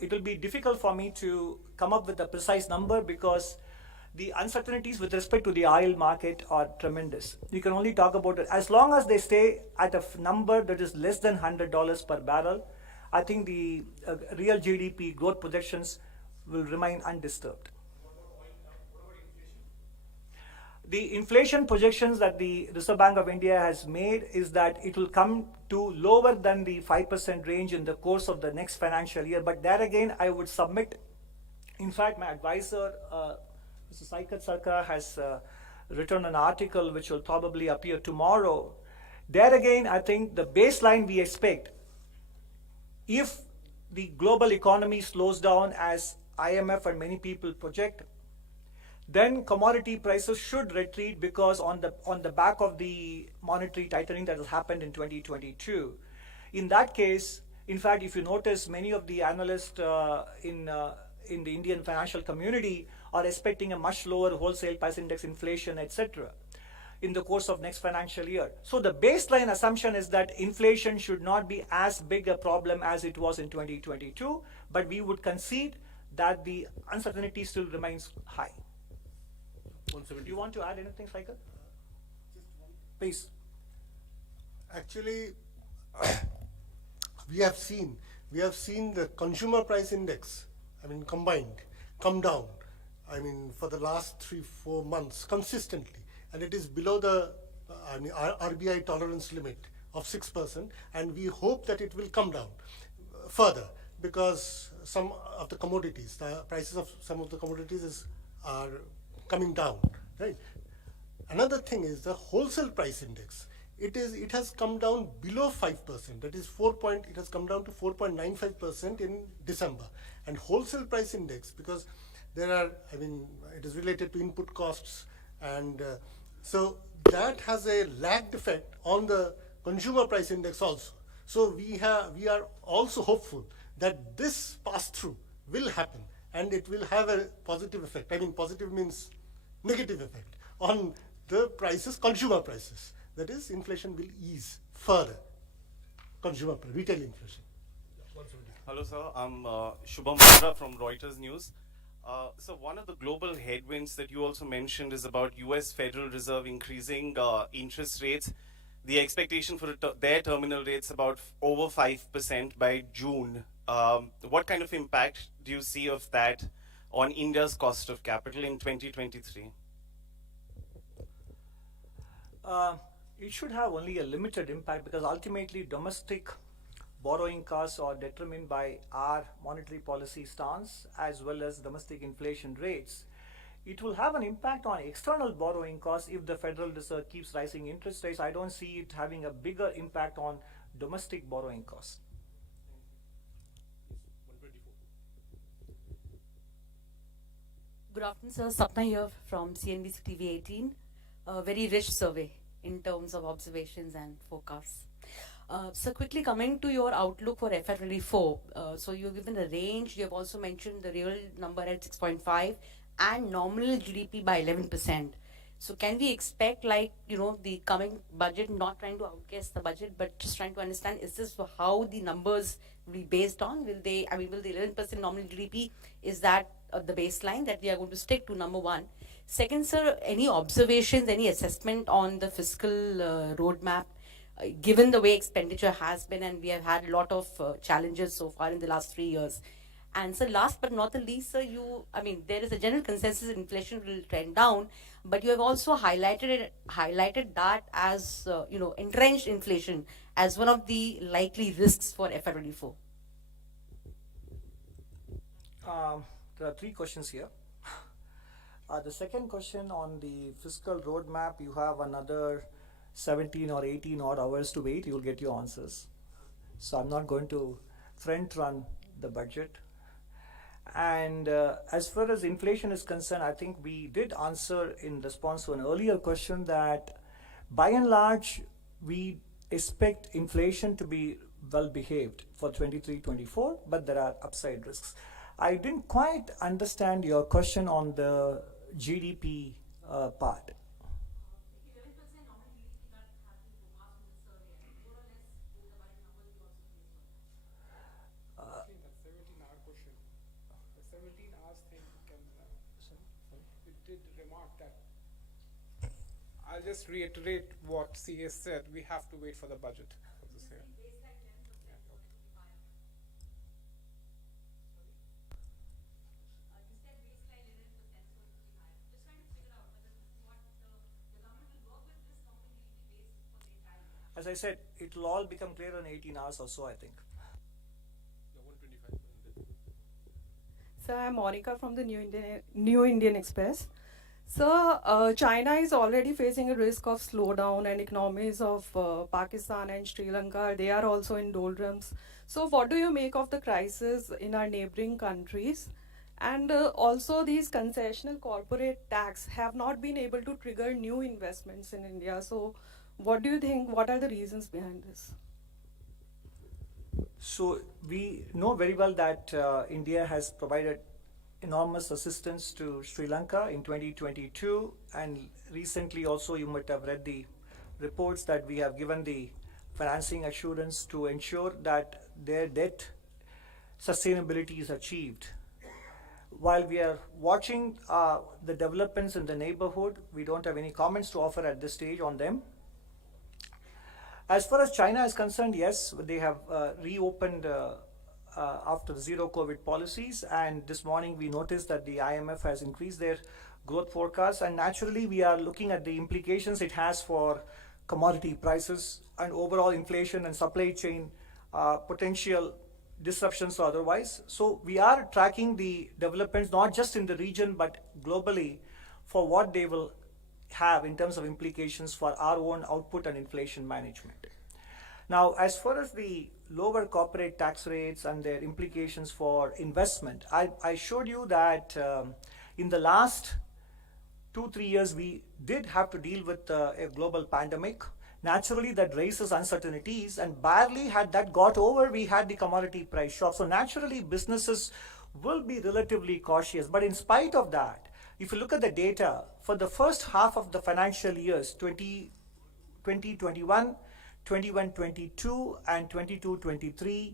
it will be difficult for me to come up with a precise number because the uncertainties with respect to the oil market are tremendous. You can only talk about it. As long as they stay at a number that is less than $100 per barrel, I think the real GDP growth projections will remain undisturbed. The inflation projections that the Reserve Bank of India has made is that it will come to lower than the 5% range in the course of the next financial year. But there again, I would submit In fact, my advisor, Mr. Saikat Sarkar, has written an article which will probably appear tomorrow. There again, I think the baseline we expect, if the global economy slows down as IMF and many people project, then commodity prices should retreat because on the back of the monetary tightening that has happened in 2022. In that case, in fact, if you notice, many of the analysts in the Indian financial community are expecting a much lower wholesale price index inflation, etc., in the course of next financial year. So the baseline assumption is that inflation should not be as big a problem as it was in 2022, but we would concede that the uncertainty still remains high. Do you want to add anything, Saikar? Please. Actually, we have seen the consumer price index, combined, come down, for the last 3-4 months consistently, and it is below the RBI tolerance limit of 6%, and we hope that it will come down further because some of the commodities, the prices of some of the commodities are coming down, right? Another thing is the wholesale price index. It has come down below 5%. That is it has come down to 4.95% in December. And wholesale price index, because it is related to input costs, and so that has a lagged effect on the consumer price index also. So we are also hopeful that this pass-through will happen and it will have a positive effect. Positive means negative effect on the prices, consumer prices. That is, inflation will ease further. Retail inflation. Hello, sir. I'm Shubham Mundra from Reuters News. So one of the global headwinds that you also mentioned is about U.S. Federal Reserve increasing interest rates. The expectation for their terminal rates about over 5% by June. What kind of impact do you see of that on India's cost of capital in 2023? It should have only a limited impact because ultimately domestic borrowing costs are determined by our monetary policy stance as well as domestic inflation rates. It will have an impact on external borrowing costs if the Federal Reserve keeps rising interest rates. I don't see it having a bigger impact on domestic borrowing costs. Good afternoon, sir. Sapna here from CNBC TV 18. A very rich survey in terms of observations and forecasts. So quickly coming to your outlook for FY24. So you've given a range. You have also mentioned the real number at 6.5 and nominal GDP by 11%. So can we expect the coming budget, not trying to outguess the budget, but just trying to understand, is this how the numbers will be based on? Will the 11% nominal GDP, is that the baseline that we are going to stick to, number one? Second, sir, any observations, any assessment on the fiscal roadmap, given the way expenditure has been, and we have had a lot of challenges so far in the last 3 years. And so last but not the least, sir, there is a general consensus that inflation will trend down, but you have also highlighted that as, entrenched inflation as one of the likely risks for FY24. There are 3 questions here. The second question on the fiscal roadmap, you have another 17 or 18 odd hours to wait. You will get your answers. So I'm not going to front run the budget. And as far as inflation is concerned, I think we did answer in response to an earlier question that by and large, we expect inflation to be well behaved for 23-24, but there are upside risks. I didn't quite understand your question on the GDP part. I'll just reiterate what CEA said. We have to wait for the budget for this year. As I said, it will all become clear in 18 hours or so, I think. Sir, Sir. I'm Monica from the New Indian Express. Sir, China is already facing a risk of slowdown, and economies of Pakistan and Sri Lanka, they are also in doldrums. So what do you make of the crisis in our neighboring countries? And also these concessional corporate tax have not been able to trigger new investments in India. So what do you think, what are the reasons behind this? So we know very well that India has provided enormous assistance to Sri Lanka in 2022, and recently also you might have read the reports that we have given the financing assurance to ensure that their debt sustainability is achieved. While we are watching the developments in the neighborhood, we don't have any comments to offer at this stage on them. As far as China is concerned, yes, they have reopened after zero COVID policies, and this morning we noticed that the IMF has increased their growth forecast, and naturally we are looking at the implications it has for commodity prices and overall inflation and supply chain potential disruptions or otherwise. So we are tracking the developments not just in the region but globally for what they will have in terms of implications for our own output and inflation management. Now, as far as the lower corporate tax rates and their implications for investment, I showed you that in the last 2-3 years we did have to deal with a global pandemic. Naturally, that raises uncertainties, and barely had that got over, we had the commodity price shock. So naturally, businesses will be relatively cautious. But in spite of that, if you look at the data for the first half of the financial years 2021, 21-22 and 22-23,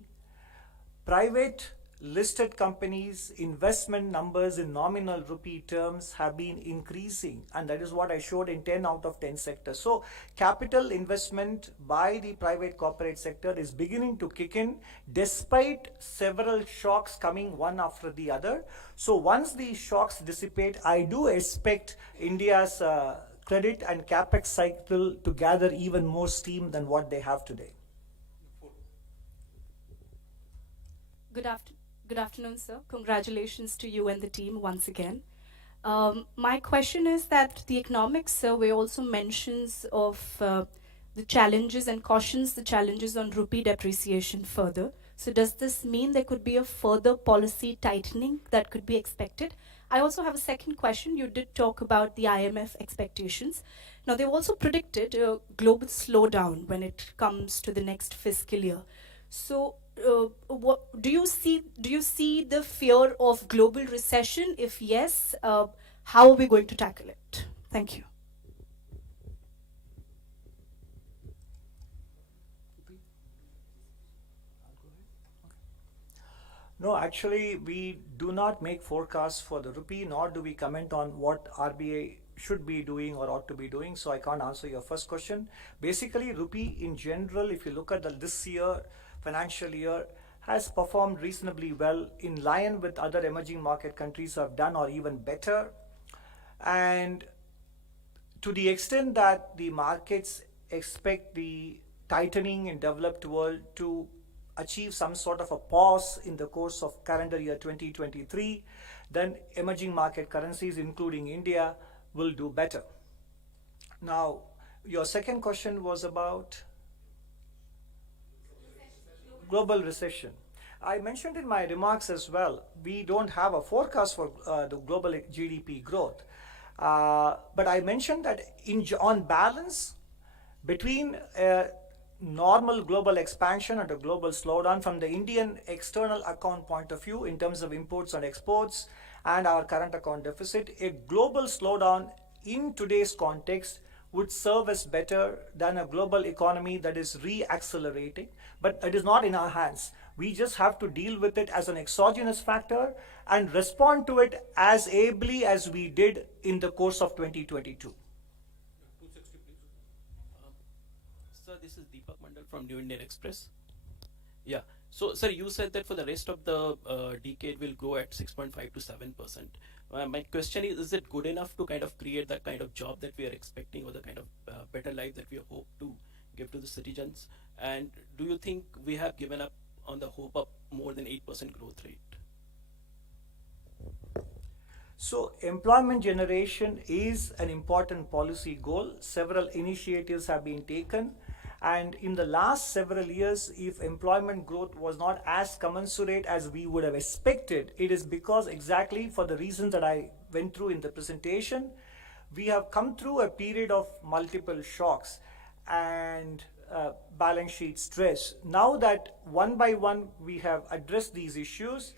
private listed companies investment numbers in nominal rupee terms have been increasing, and that is what I showed in 10 out of 10 sectors. So capital investment by the private corporate sector is beginning to kick in despite several shocks coming one after the other. So once these shocks dissipate, I do expect India's credit and capex cycle to gather even more steam than what they have today. Good afternoon, sir. Congratulations to you and the team once again. My question is that the economics survey also mentions of the challenges and cautions the challenges on rupee depreciation further. So does this mean there could be a further policy tightening that could be expected? I also have a second question. You did talk about the IMF expectations. Now, they've also predicted a global slowdown when it comes to the next fiscal year. So what do you see the fear of global recession? If yes, how are we going to tackle it? Thank you. No, actually, we do not make forecasts for the rupee, nor do we comment on what RBI should be doing or ought to be doing, so I can't answer your first question. Basically, rupee in general, if you look at this year, financial year, has performed reasonably well in line with other emerging market countries have done or even better. And to the extent that the markets expect the tightening in developed world to achieve some sort of a pause in the course of calendar year 2023, then emerging market currencies, including India, will do better. Now, your second question was about global recession. I mentioned in my remarks as well, we don't have a forecast for the global GDP growth. But I mentioned that on balance, between normal global expansion and a global slowdown from the Indian external account point of view in terms of imports and exports and our current account deficit, a global slowdown in today's context would serve us better than a global economy that is re-accelerating, but it is not in our hands. We just have to deal with it as an exogenous factor and respond to it as ably as we did in the course of 2022. Sir, this is Deepak Mandal from New Indian Express. Yeah. So, sir, you said that for the rest of the decade we'll grow at 6.5 to 7%. My question is it good enough to kind of create that kind of job that we are expecting, or the kind of better life that we hope to give to the citizens? And do you think we have given up on the hope of more than 8% growth rate? So employment generation is an important policy goal. Several initiatives have been taken. And in the last several years, if employment growth was not as commensurate as we would have expected, it is because exactly for the reasons that I went through in the presentation, we have come through a period of multiple shocks and balance sheet stress. Now that one by one we have addressed these issues,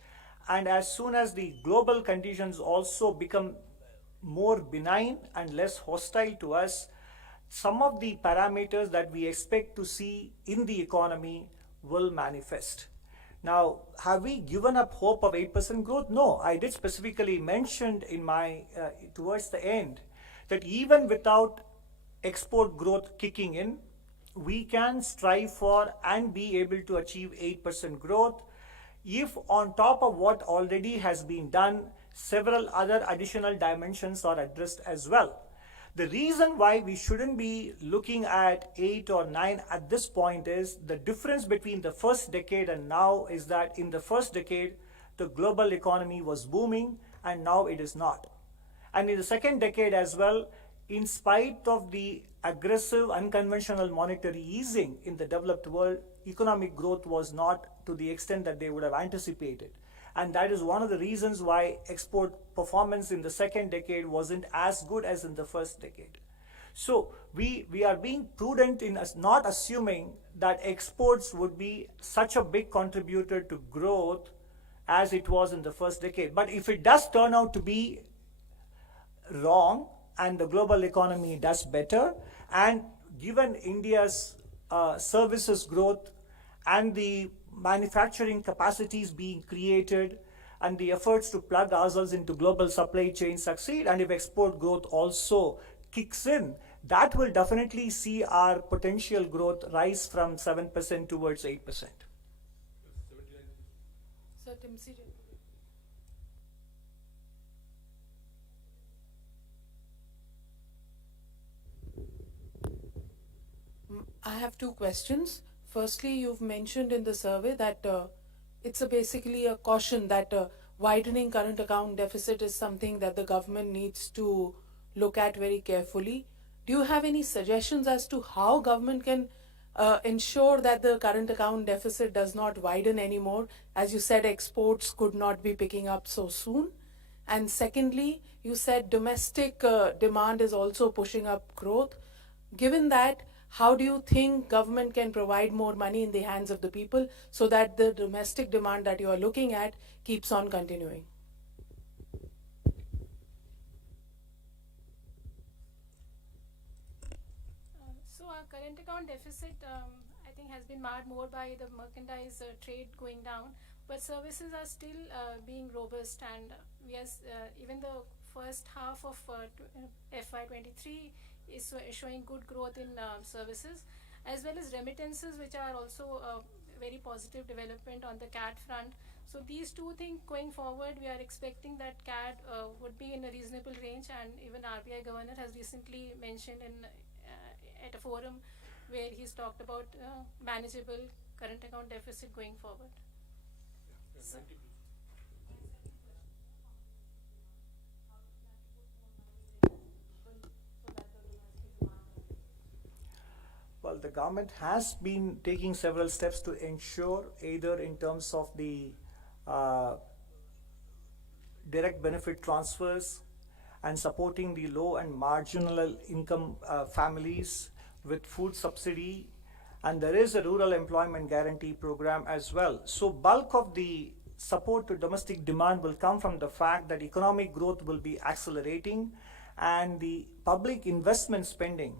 and as soon as the global conditions also become more benign and less hostile to us, some of the parameters that we expect to see in the economy will manifest. Now, have we given up hope of 8% growth? No, I did specifically mention in my, towards the end, that even without export growth kicking in, we can strive for and be able to achieve 8% growth if on top of what already has been done, several other additional dimensions are addressed as well. The reason why we shouldn't be looking at 8 or 9 at this point is the difference between the first decade and now is that in the first decade, the global economy was booming and now it is not. And in the second decade as well, in spite of the aggressive, unconventional monetary easing in the developed world, economic growth was not to the extent that they would have anticipated. And that is one of the reasons why export performance in the second decade wasn't as good as in the first decade. So we are being prudent in not assuming that exports would be such a big contributor to growth as it was in the first decade. But if it does turn out to be wrong and the global economy does better, and given India's services growth and the manufacturing capacities being created and the efforts to plug ourselves into global supply chains succeed, and if export growth also kicks in, that will definitely see our potential growth rise from 7% towards 8%. Sir, Timsi. I have two questions. Firstly, you've mentioned in the survey that it's basically a caution that widening current account deficit is something that the government needs to look at very carefully. Do you have any suggestions as to how government can ensure that the current account deficit does not widen anymore? As you said, exports could not be picking up so soon. And secondly, you said domestic demand is also pushing up growth. Given that, how do you think government can provide more money in the hands of the people so that the domestic demand that you are looking at keeps on continuing? So our current account deficit, I think, has been marred more by the merchandise trade going down, but services are still being robust, and we are even the first half of FY23 is showing good growth in services, as well as remittances, which are also a very positive development on the CAD front. So these two things going forward, we are expecting that CAD would be in a reasonable range, and even RBI governor has recently mentioned at a forum where he's talked about manageable current account deficit going forward. So, well, the government has been taking several steps to ensure, either in terms of the direct benefit transfers and supporting the low and marginal income families with food subsidy, and there is a rural employment guarantee program as well. So bulk of the support to domestic demand will come from the fact that economic growth will be accelerating, and the public investment spending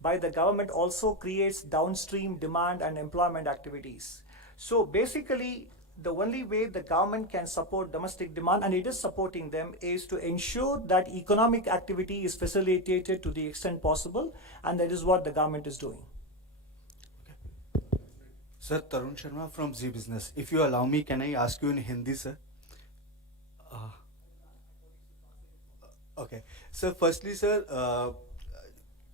by the government also creates downstream demand and employment activities. So basically, the only way the government can support domestic demand, and it is supporting them, is to ensure that economic activity is facilitated to the extent possible, and that is what the government is doing. Sir, Tarun Sharma from Z Business. If you allow me, can I ask you in Hindi, sir? Okay. So firstly, sir,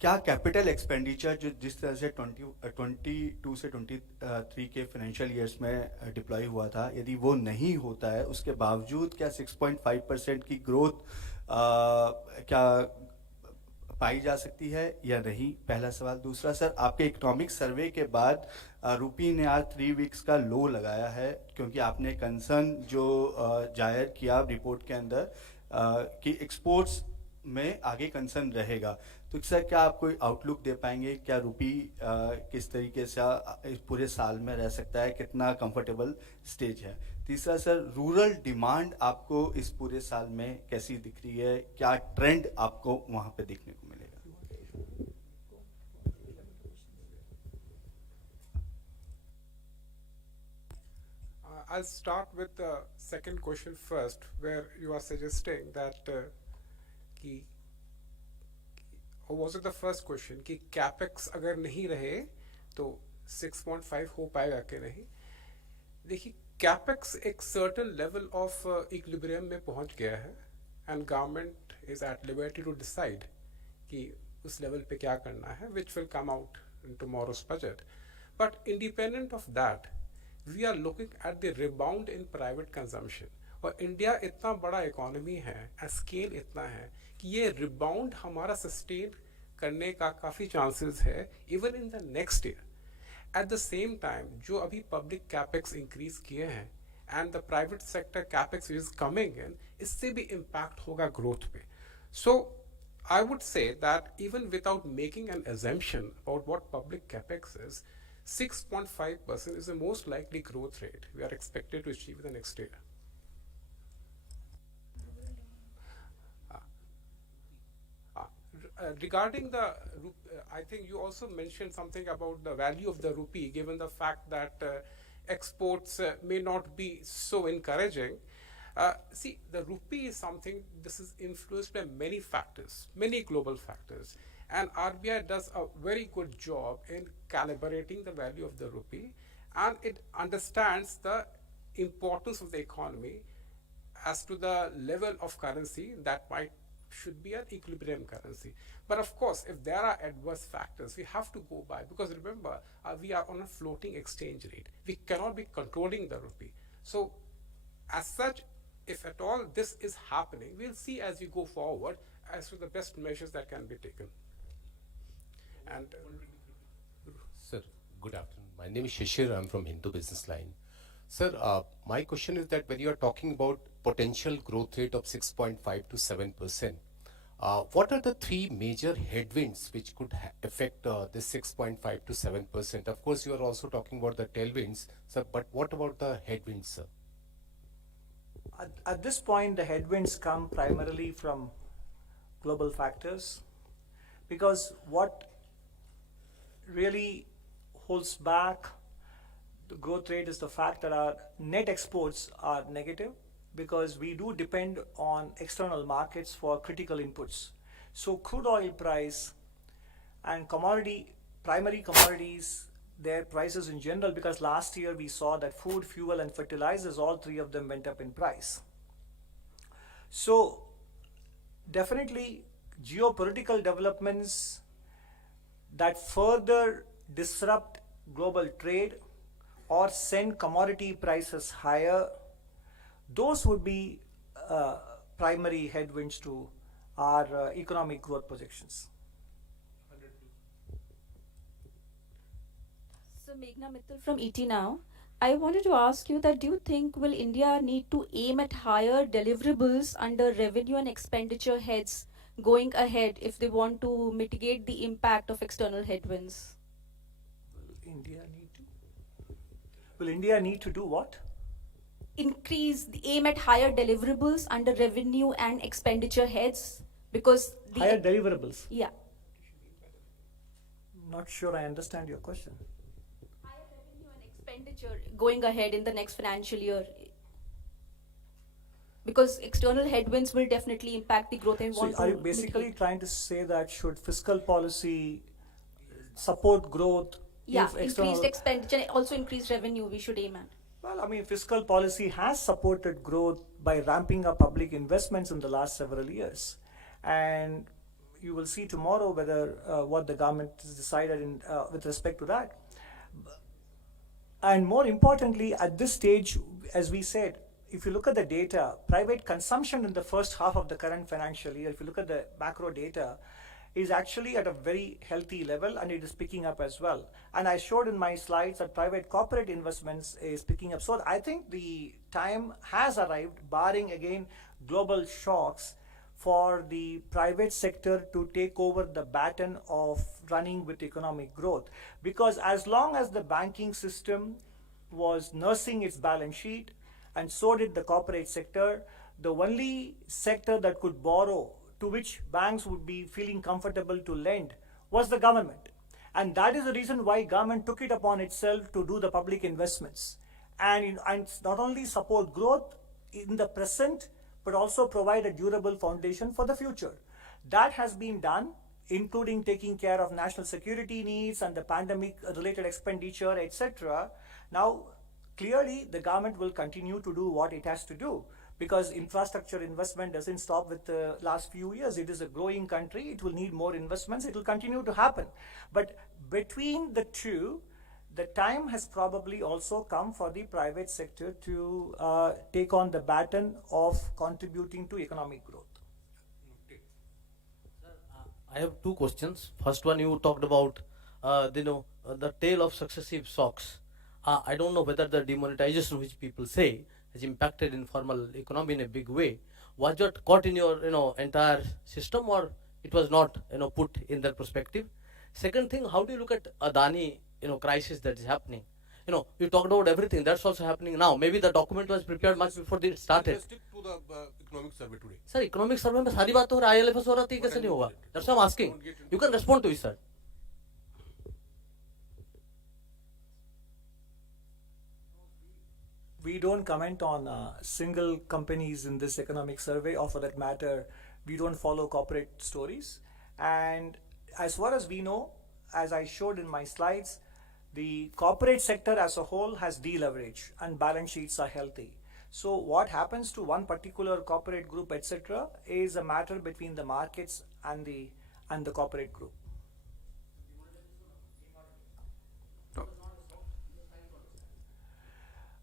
क्या capital expenditure जो जिस तरह से 22 से 23 के financial years में deploy हुआ था, यदि वो नहीं होता है, उसके बावजूद क्या 6.5% की ग्रोथ क्या पाई जा सकती है या नहीं? पहला सवाल। दूसरा सर, आपके इकोनॉमिक सर्वे के बाद रुपी ने आज 3 वीक्स का लो लगाया है, क्योंकि आपने कंसर्न जो जाहिर किया रिपोर्ट के अंदर कि एक्सपोर्ट्स में आगे कंसर्न रहेगा। तो सर क्या आप कोई आउटलुक दे पाएंगे, क्या रुपी किस तरीके से इस पूरे साल में रह सकता है, कितना कंफर्टेबल स्टेज है? तीसरा सर, रूरल डिमांड आपको इस पूरे साल में कैसी दिख रही है, क्या ट्रेंड आपको वहाँ पे देखने को मिलेगा? I'll start with the second question first, where you are suggesting that कि or was it the first question कि capex अगर नहीं रहे तो 6.5 हो पाएगा कि नहीं? देखिए, capex एक certain level of equilibrium में पहुंच गया है and government is at liberty to decide कि उस level पे क्या करना है, which will come out in tomorrow's budget. But independent of that, we are looking at the rebound in private consumption. और इंडिया इतना बड़ा इकोनॉमी है, स्केल इतना है कि ये रिबाउंड हमारा सस्टेन करने का काफ़ी चांसेस है even in the next year. At the same time जो अभी पब्लिक कैपेक्स इंक्रीज किए हैं and the private sector capex is coming in, इससे भी इम्पैक्ट होगा ग्रोथ पे। सो I would say that even without making an assumption about what public capex is, 6.5% is the most likely growth rate we are expected to achieve in the next year. Regarding the, I think you also mentioned something about the value of the rupee, given the fact that exports may not be so encouraging. See, the rupee is something, this is influenced by many factors, many global factors. And RBI does a very good job in calibrating the value of the rupee, and it understands the importance of the economy as to the level of currency that should be an equilibrium currency. But of course, if there are adverse factors, we have to go by, because remember, we are on a floating exchange rate. We cannot be controlling the rupee. So as such, if at all this is happening, we'll see as we go forward as to the best measures that can be taken. And Sir, good afternoon. My name is Shishir. I'm from Hindu Business Line. Sir, my question is that when you are talking about potential growth rate of 6.5 to 7%, what are the three major headwinds which could affect this 6.5 to 7%? Of course, you are also talking about the tailwinds, sir, but what about the headwinds, sir? At this point, the headwinds come primarily from global factors, because what really holds back the growth rate is the fact that our net exports are negative, because we do depend on external markets for critical inputs. So crude oil price and primary commodities, their prices in general, because last year we saw that food, fuel and fertilizers, all three of them went up in price. So definitely geopolitical developments that further disrupt global trade or send commodity prices higher, those would be primary headwinds to our economic growth projections. So Meghna Mittal from ET Now. I wanted to ask you that do you think will India need to aim at higher deliverables under revenue and expenditure heads going ahead if they want to mitigate the impact of external headwinds? Will India need to do what? Aim at higher deliverables under revenue and expenditure heads, because Higher deliverables? Yeah. Not sure I understand your question. Higher revenue and expenditure going ahead in the next financial year, because external headwinds will definitely impact the growth and So are you basically trying to say that should fiscal policy support growth? Yeah, if external- increased expenditure and also increased revenue we should aim at. Well, I mean, fiscal policy has supported growth by ramping up public investments in the last several years. And you will see tomorrow whether what the government has decided in, with respect to that. And more importantly, at this stage, as we said, if you look at the data, private consumption in the first half of the current financial year, if you look at the macro data, is actually at a very healthy level, and it is picking up as well. And I showed in my slides that private corporate investments is picking up. So I think the time has arrived, barring again global shocks, for the private sector to take over the baton of running with economic growth. Because as long as the banking system was nursing its balance sheet, and so did the corporate sector, the only sector that could borrow, to which banks would be feeling comfortable to lend, was the government. And that is the reason why government took it upon itself to do the public investments. And not only support growth in the present, but also provide a durable foundation for the future. That has been done, including taking care of national security needs and the pandemic-related expenditure, etc. Now, clearly, the government will continue to do what it has to do, because infrastructure investment doesn't stop with the last few years. It is a growing country. It will need more investments. It will continue to happen. But between the two, the time has probably also come for the private sector to take on the baton of contributing to economic growth. I have two questions. First one, you talked about the tale of successive shocks. I don't know whether the demonetization, which people say, has impacted informal economy in a big way. Was it caught in your entire system, or it was not put in that perspective? Second thing, how do you look at Adani crisis that is happening? You talked about everything that's also happening now. Maybe the document was prepared much before it started. Let's stick to the economic survey today. Sir, economic survey में सारी बात हो रहा है, ILFS हो रहा है, कैसे नहीं होगा? That's what I'm asking. You can respond to it, sir. We don't comment on single companies in this economic survey, or for that matter, we don't follow corporate stories. And as far as we know, as I showed in my slides, the corporate sector as a whole has deleveraged and balance sheets are healthy. So what happens to one particular corporate group, etc., is a matter between the markets and the corporate group.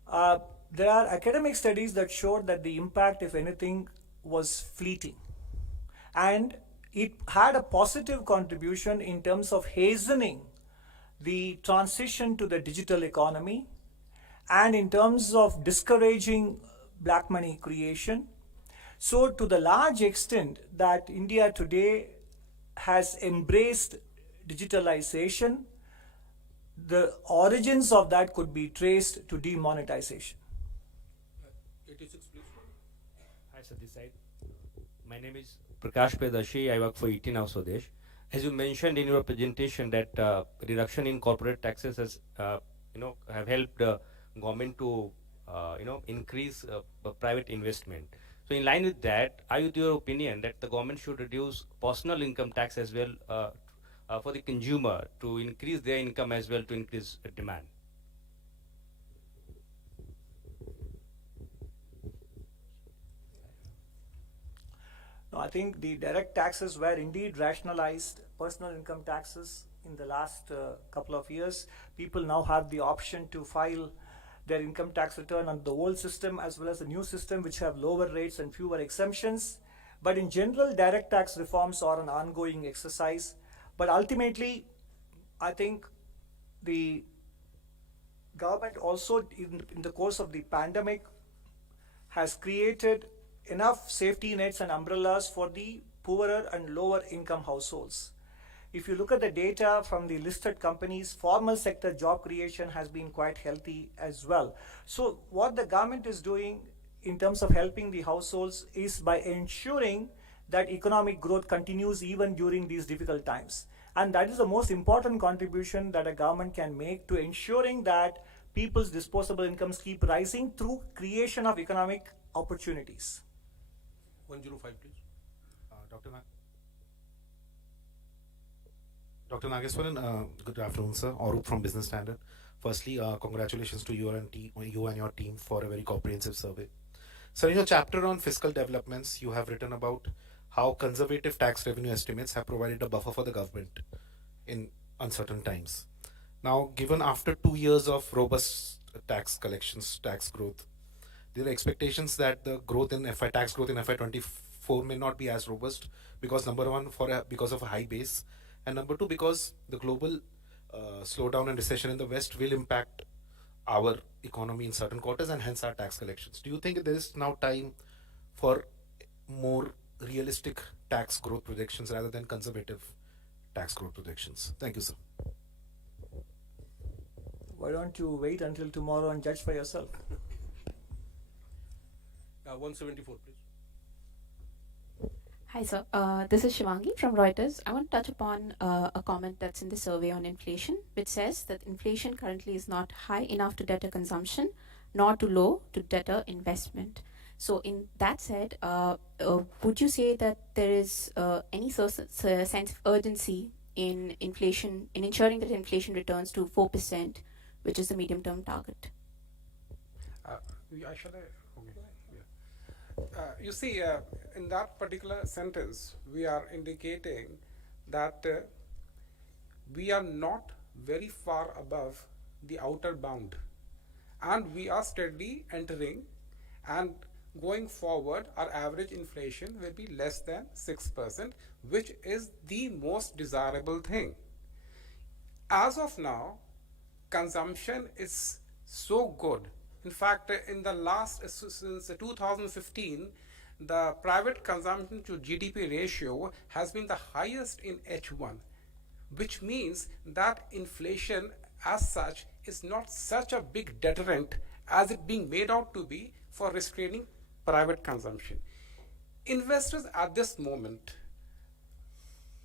There are academic studies that showed that the impact, if anything, was fleeting. And it had a positive contribution in terms of hastening the transition to the digital economy, and in terms of discouraging black money creation. So to the large extent that India today has embraced digitalization, the origins of that could be traced to demonetization. 86, please. Hi, sir, this side. My name is Prakash Pedashi. I work for 18 House Swadesh. As you mentioned in your presentation that reduction in corporate taxes has, have helped government to, increase private investment. So in line with that, are you your opinion that the government should reduce personal income tax as well for the consumer to increase their income as well to increase demand? No, I think the direct taxes were indeed rationalized, personal income taxes, in the last couple of years. People now have the option to file their income tax return on the old system as well as the new system, which have lower rates and fewer exemptions. But in general, direct tax reforms are an ongoing exercise. But ultimately, I think the government also, in the course of the pandemic, has created enough safety nets and umbrellas for the poorer and lower income households. If you look at the data from the listed companies, formal sector job creation has been quite healthy as well. So what the government is doing in terms of helping the households is by ensuring that economic growth continues even during these difficult times. And that is the most important contribution that a government can make to ensuring that people's disposable incomes keep rising through creation of economic opportunities. 105, please. Dr. Nageswaran, good afternoon, sir. Arup from Business Standard. Firstly, congratulations to you and your team for a very comprehensive survey. Sir, in your chapter on fiscal developments, you have written about how conservative tax revenue estimates have provided a buffer for the government in uncertain times. Now, given after 2 years of robust tax collections, tax growth, there are expectations that the growth in tax growth in FY24 may not be as robust because number one, because of a high base, and number two, because the global slowdown and recession in the West will impact our economy in certain quarters and hence our tax collections. Do you think there is now time for more realistic tax growth projections rather than conservative tax growth projections? Thank you, sir. Why don't you wait until tomorrow and judge for yourself? 174, please. Hi, sir. This is Shivangi from Reuters. I want to touch upon a comment that's in the survey on inflation, which says that inflation currently is not high enough to deter consumption, nor too low to deter investment. So, in that said, would you say that there is any sense of urgency in inflation, in ensuring that inflation returns to 4%, which is the medium-term target? Shall I? Okay. You see, in that particular sentence, we are indicating that we are not very far above the outer bound, and we are steadily entering, and going forward, our average inflation will be less than 6%, which is the most desirable thing. As of now, consumption is so good. In fact, in the since 2015, the private consumption to GDP ratio has been the highest in H1, which means that inflation as such is not such a big deterrent as it being made out to be for restraining private consumption. Investors at this moment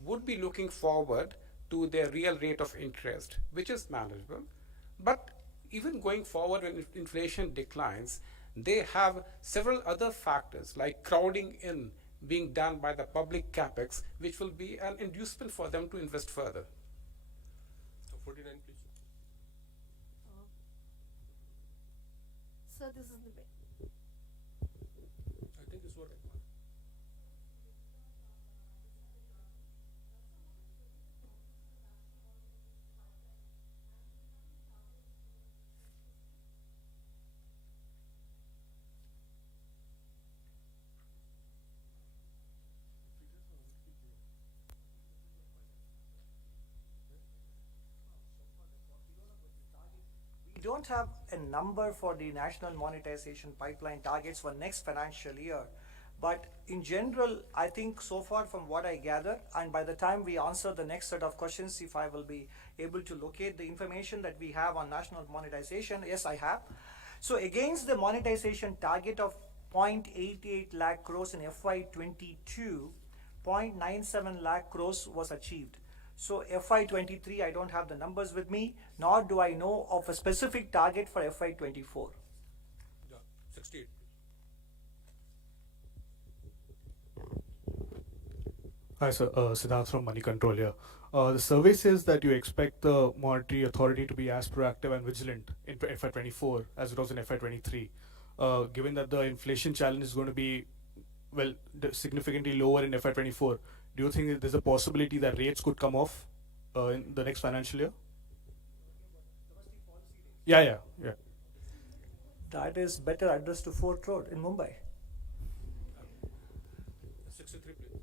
would be looking forward to their real rate of interest, which is manageable. But even going forward, when inflation declines, they have several other factors like crowding in being done by the public capex, which will be an inducement for them to invest further. 49, please. So this is the I think this was. We don't have a number for the national monetization pipeline targets for next financial year. But in general, I think so far from what I gather, and by the time we answer the next set of questions, if I will be able to locate the information that we have on national monetization, yes, I have. So against the monetization target of 0.88 lakh crores in FY22, 0.97 lakh crores was achieved. So FY23, I don't have the numbers with me, nor do I know of a specific target for FY24. 68. Hi, sir. Siddharth from Money Control here. The survey says that you expect the monetary authority to be as proactive and vigilant in FY24 as it was in FY23. Given that the inflation challenge is going to be, well, significantly lower in FY24, do you think that there's a possibility that rates could come off in the next financial year? Yeah. That is better addressed to Fort Road in Mumbai. 63, please.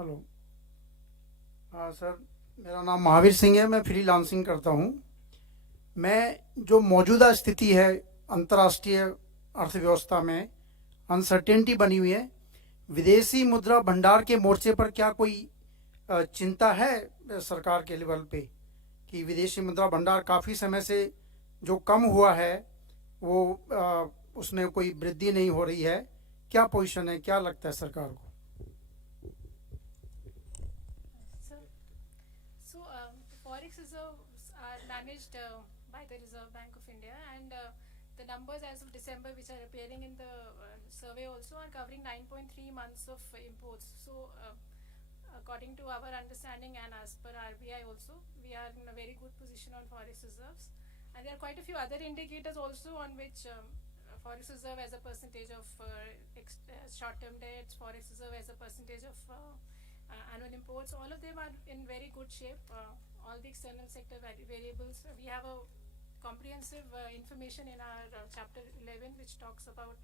Hello sir, मेरा नाम महावीर सिंह है। मैं freelancing करता हूँ। मैं जो मौजूदा स्थिति है अंतर्राष्ट्रीय अर्थव्यवस्था में अनसर्टेनिटी बनी हुई है, विदेशी मुद्रा भंडार के मोर्चे पर क्या कोई चिंता है सरकार के लेवल पे कि विदेशी मुद्रा भंडार काफ़ी समय से जो कम हुआ है वो उसमें कोई वृद्धि नहीं हो रही है? क्या पोजीशन है, क्या लगता है सरकार को? So, forex reserves are managed by the Reserve Bank of India, and the numbers as of December, which are appearing in the survey, also are covering 9.3 months of imports. So, according to our understanding and as per RBI also, we are in a very good position on forex reserves. And there are quite a few other indicators also on which forex reserve as a percentage of short-term debts, forex reserve as a percentage of annual imports, all of them are in very good shape. All the external sector variables, we have a comprehensive information in our chapter 11 which talks about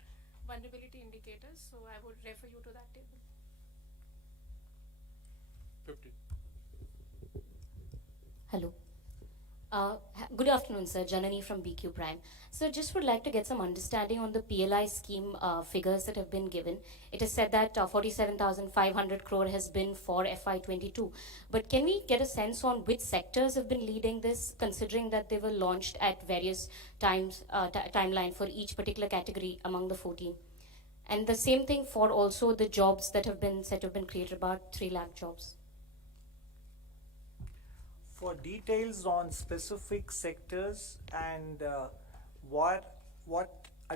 vulnerability indicators, so I would refer you to that table. 50. Hello. Good afternoon, sir. Janani from BQ Prime. So, just would like to get some understanding on the PLI scheme figures that have been given. It is said that 47,500 crore has been for FY22. But can we get a sense on which sectors have been leading this, considering that they were launched at various times, timeline for each particular category among the 14? And the same thing for also the jobs that have been said to have been created, about 3 lakh jobs. For details on specific sectors and at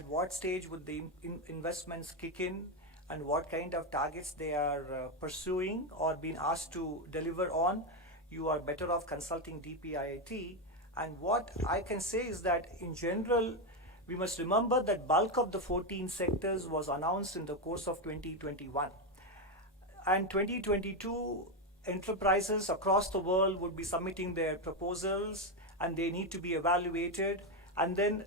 what stage would the investments kick in and what kind of targets they are pursuing or being asked to deliver on, you are better off consulting DPIIT. And what I can say is that in general, we must remember that bulk of the 14 sectors was announced in the course of 2021. And 2022, enterprises across the world would be submitting their proposals and they need to be evaluated, and then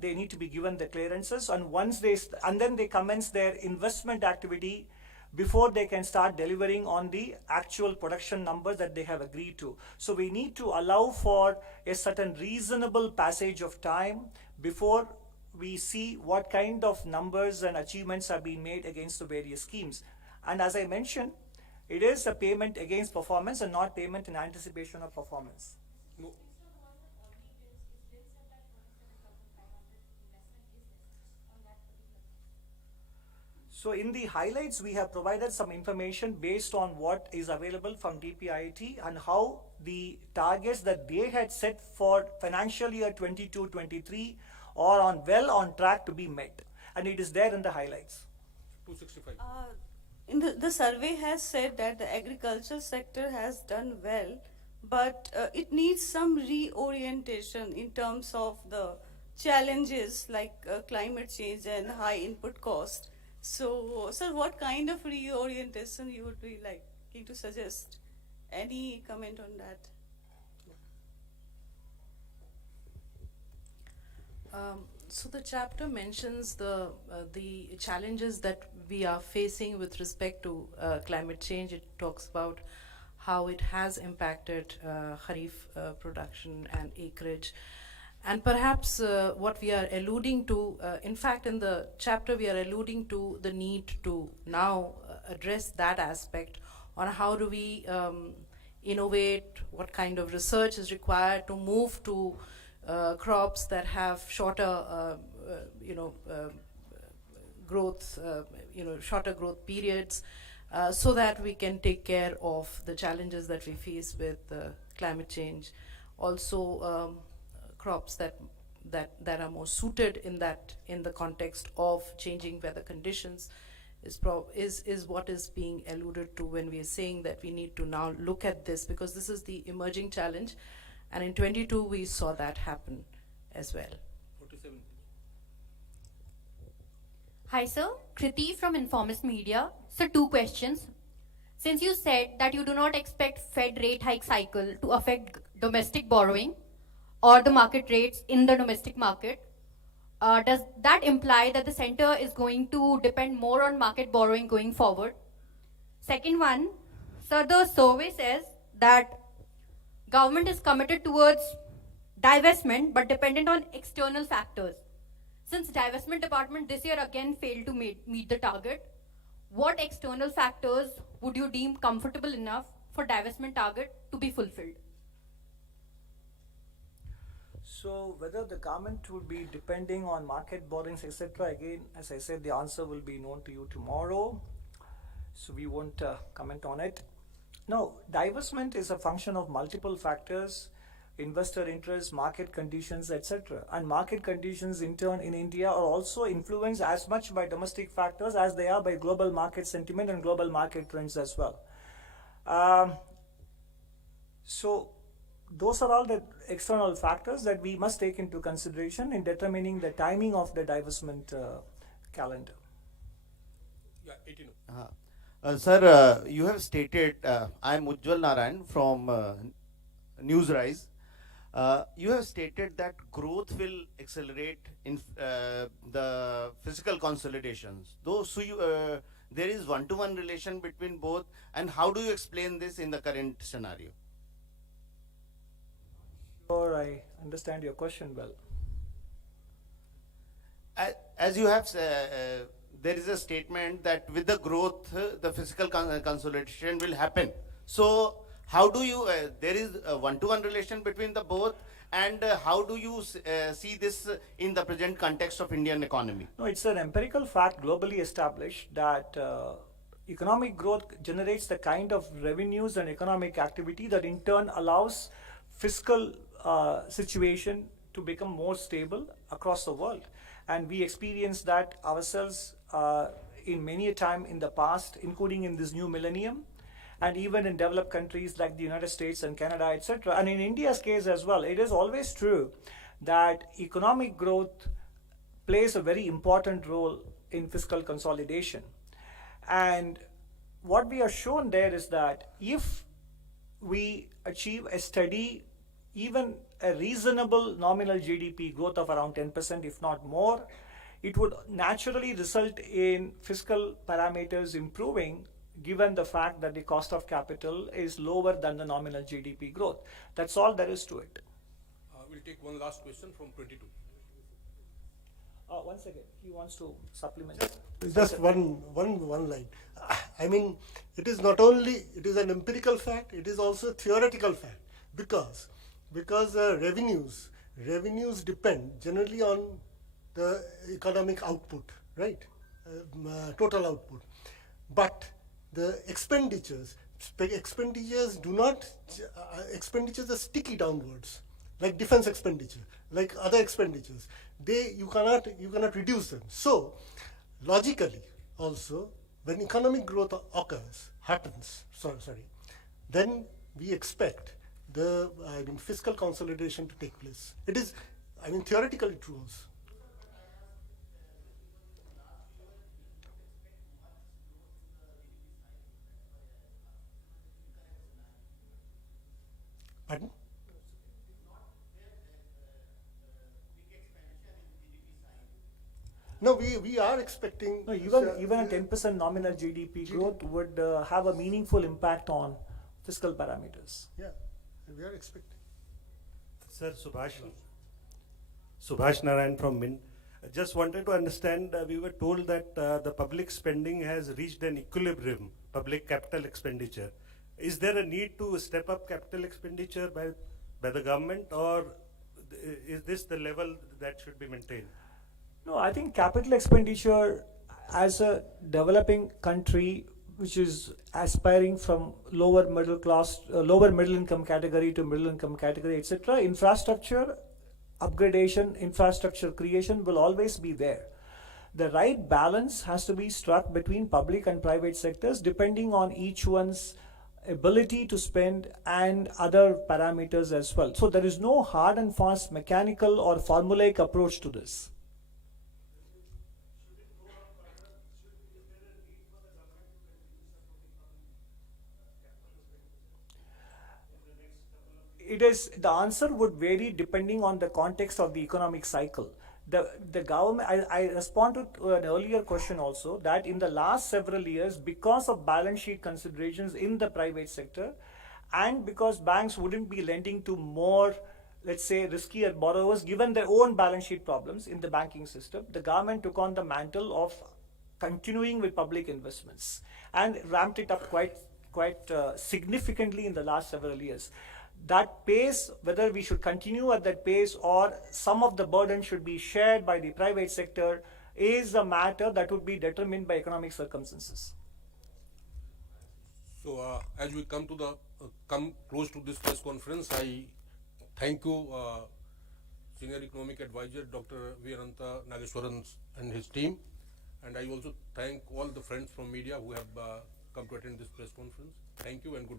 they need to be given the clearances, and then they commence their investment activity before they can start delivering on the actual production numbers that they have agreed to. So we need to allow for a certain reasonable passage of time before we see what kind of numbers and achievements are being made against the various schemes. And as I mentioned, it is a payment against performance and not payment in anticipation of performance. No. So in the highlights, we have provided some information based on what is available from DPIIT and how the targets that they had set for financial year 22-23 are well on track to be met. And it is there in the highlights. 265. The survey has said that the agriculture sector has done well, but it needs some reorientation in terms of the challenges like climate change and high input cost. So, sir, what kind of reorientation you would be liking to suggest? Any comment on that? So the chapter mentions the challenges that we are facing with respect to climate change. It talks about how it has impacted kharif production and acreage. And perhaps what we are alluding to, in fact in the chapter we are alluding to the need to now address that aspect on how do we innovate, what kind of research is required to move to crops that have shorter, growth, shorter growth periods, so that we can take care of the challenges that we face with climate change. Also, crops that are more suited in the context of changing weather conditions is what is being alluded to when we are saying that we need to now look at this, because this is the emerging challenge. And in 22, we saw that happen as well. 47. Hi, sir. Kriti from Informist Media. So, 2 questions. Since you said that you do not expect Fed rate hike cycle to affect domestic borrowing or the market rates in the domestic market, does that imply that the center is going to depend more on market borrowing going forward? Second one, sir, the survey says that government is committed towards divestment but dependent on external factors. Since divestment department this year again failed to meet the target, what external factors would you deem comfortable enough for divestment target to be fulfilled? So whether the government would be depending on market borrowings, etc., again, as I said, the answer will be known to you tomorrow. So we won't comment on it. No, divestment is a function of multiple factors: investor interest, market conditions, etc. And market conditions in turn in India are also influenced as much by domestic factors as they are by global market sentiment and global market trends as well. So those are all the external factors that we must take into consideration in determining the timing of the divestment calendar. Yeah, 18. Sir, you have stated, I am Ujjwal Narayan from Newsrise. You have stated that growth will accelerate in the physical consolidations. Though, so there is one-to-one relation between both, and how do you explain this in the current scenario? Sure, I understand your question well. As you have there is a statement that with the growth, the physical consolidation will happen. So how do you, there is a one-to-one relation between the both, and how do you see this in the present context of Indian economy? No, it's an empirical fact globally established that economic growth generates the kind of revenues and economic activity that in turn allows fiscal situation to become more stable across the world. And we experienced that ourselves in many a time in the past, including in this new millennium, and even in developed countries like the United States and Canada, etc. And in India's case as well, it is always true that economic growth plays a very important role in fiscal consolidation. And what we are shown there is that if we achieve a steady, even a reasonable nominal GDP growth of around 10%, if not more, it would naturally result in fiscal parameters improving, given the fact that the cost of capital is lower than the nominal GDP growth. That's all there is to it. We'll take one last question from 22. One second, he wants to supplement. Just one line. I mean, it is not only, it is an empirical fact, it is also a theoretical fact, because revenues depend generally on the economic output, right? Total output. But the expenditures do not, expenditures are sticky downwards, like defense expenditure, like other expenditures. You cannot reduce them. So, logically also, when economic growth happens, then we expect the fiscal consolidation to take place. It is, theoretically true also. Pardon? No, we are expecting. No, even a 10% nominal GDP growth would have a meaningful impact on fiscal parameters. Yeah, we are expecting. Sir, Subhash Narayan from Mint. Just wanted to understand, we were told that the public spending has reached an equilibrium, public capital expenditure. Is there a need to step up capital expenditure by the government, or is this the level that should be maintained? No, I think capital expenditure as a developing country which is aspiring from lower middle class, lower middle income category to middle income category, etc., infrastructure upgradation, infrastructure creation will always be there. The right balance has to be struck between public and private sectors depending on each one's ability to spend and other parameters as well. So there is no hard and fast mechanical or formulaic approach to this. The answer would vary depending on the context of the economic cycle. The government, I responded to an earlier question also, that in the last several years, because of balance sheet considerations in the private sector, and because banks wouldn't be lending to more, let's say, riskier borrowers, given their own balance sheet problems in the banking system, the government took on the mantle of continuing with public investments and ramped it up quite significantly in the last several years. That pace, whether we should continue at that pace or some of the burden should be shared by the private sector, is a matter that would be determined by economic circumstances. So, as we come close to this press conference, I thank you, Senior Economic Advisor Dr. Anantha Nageswaran and his team, and I also thank all the friends from media who have come to attend this press conference. Thank you and good.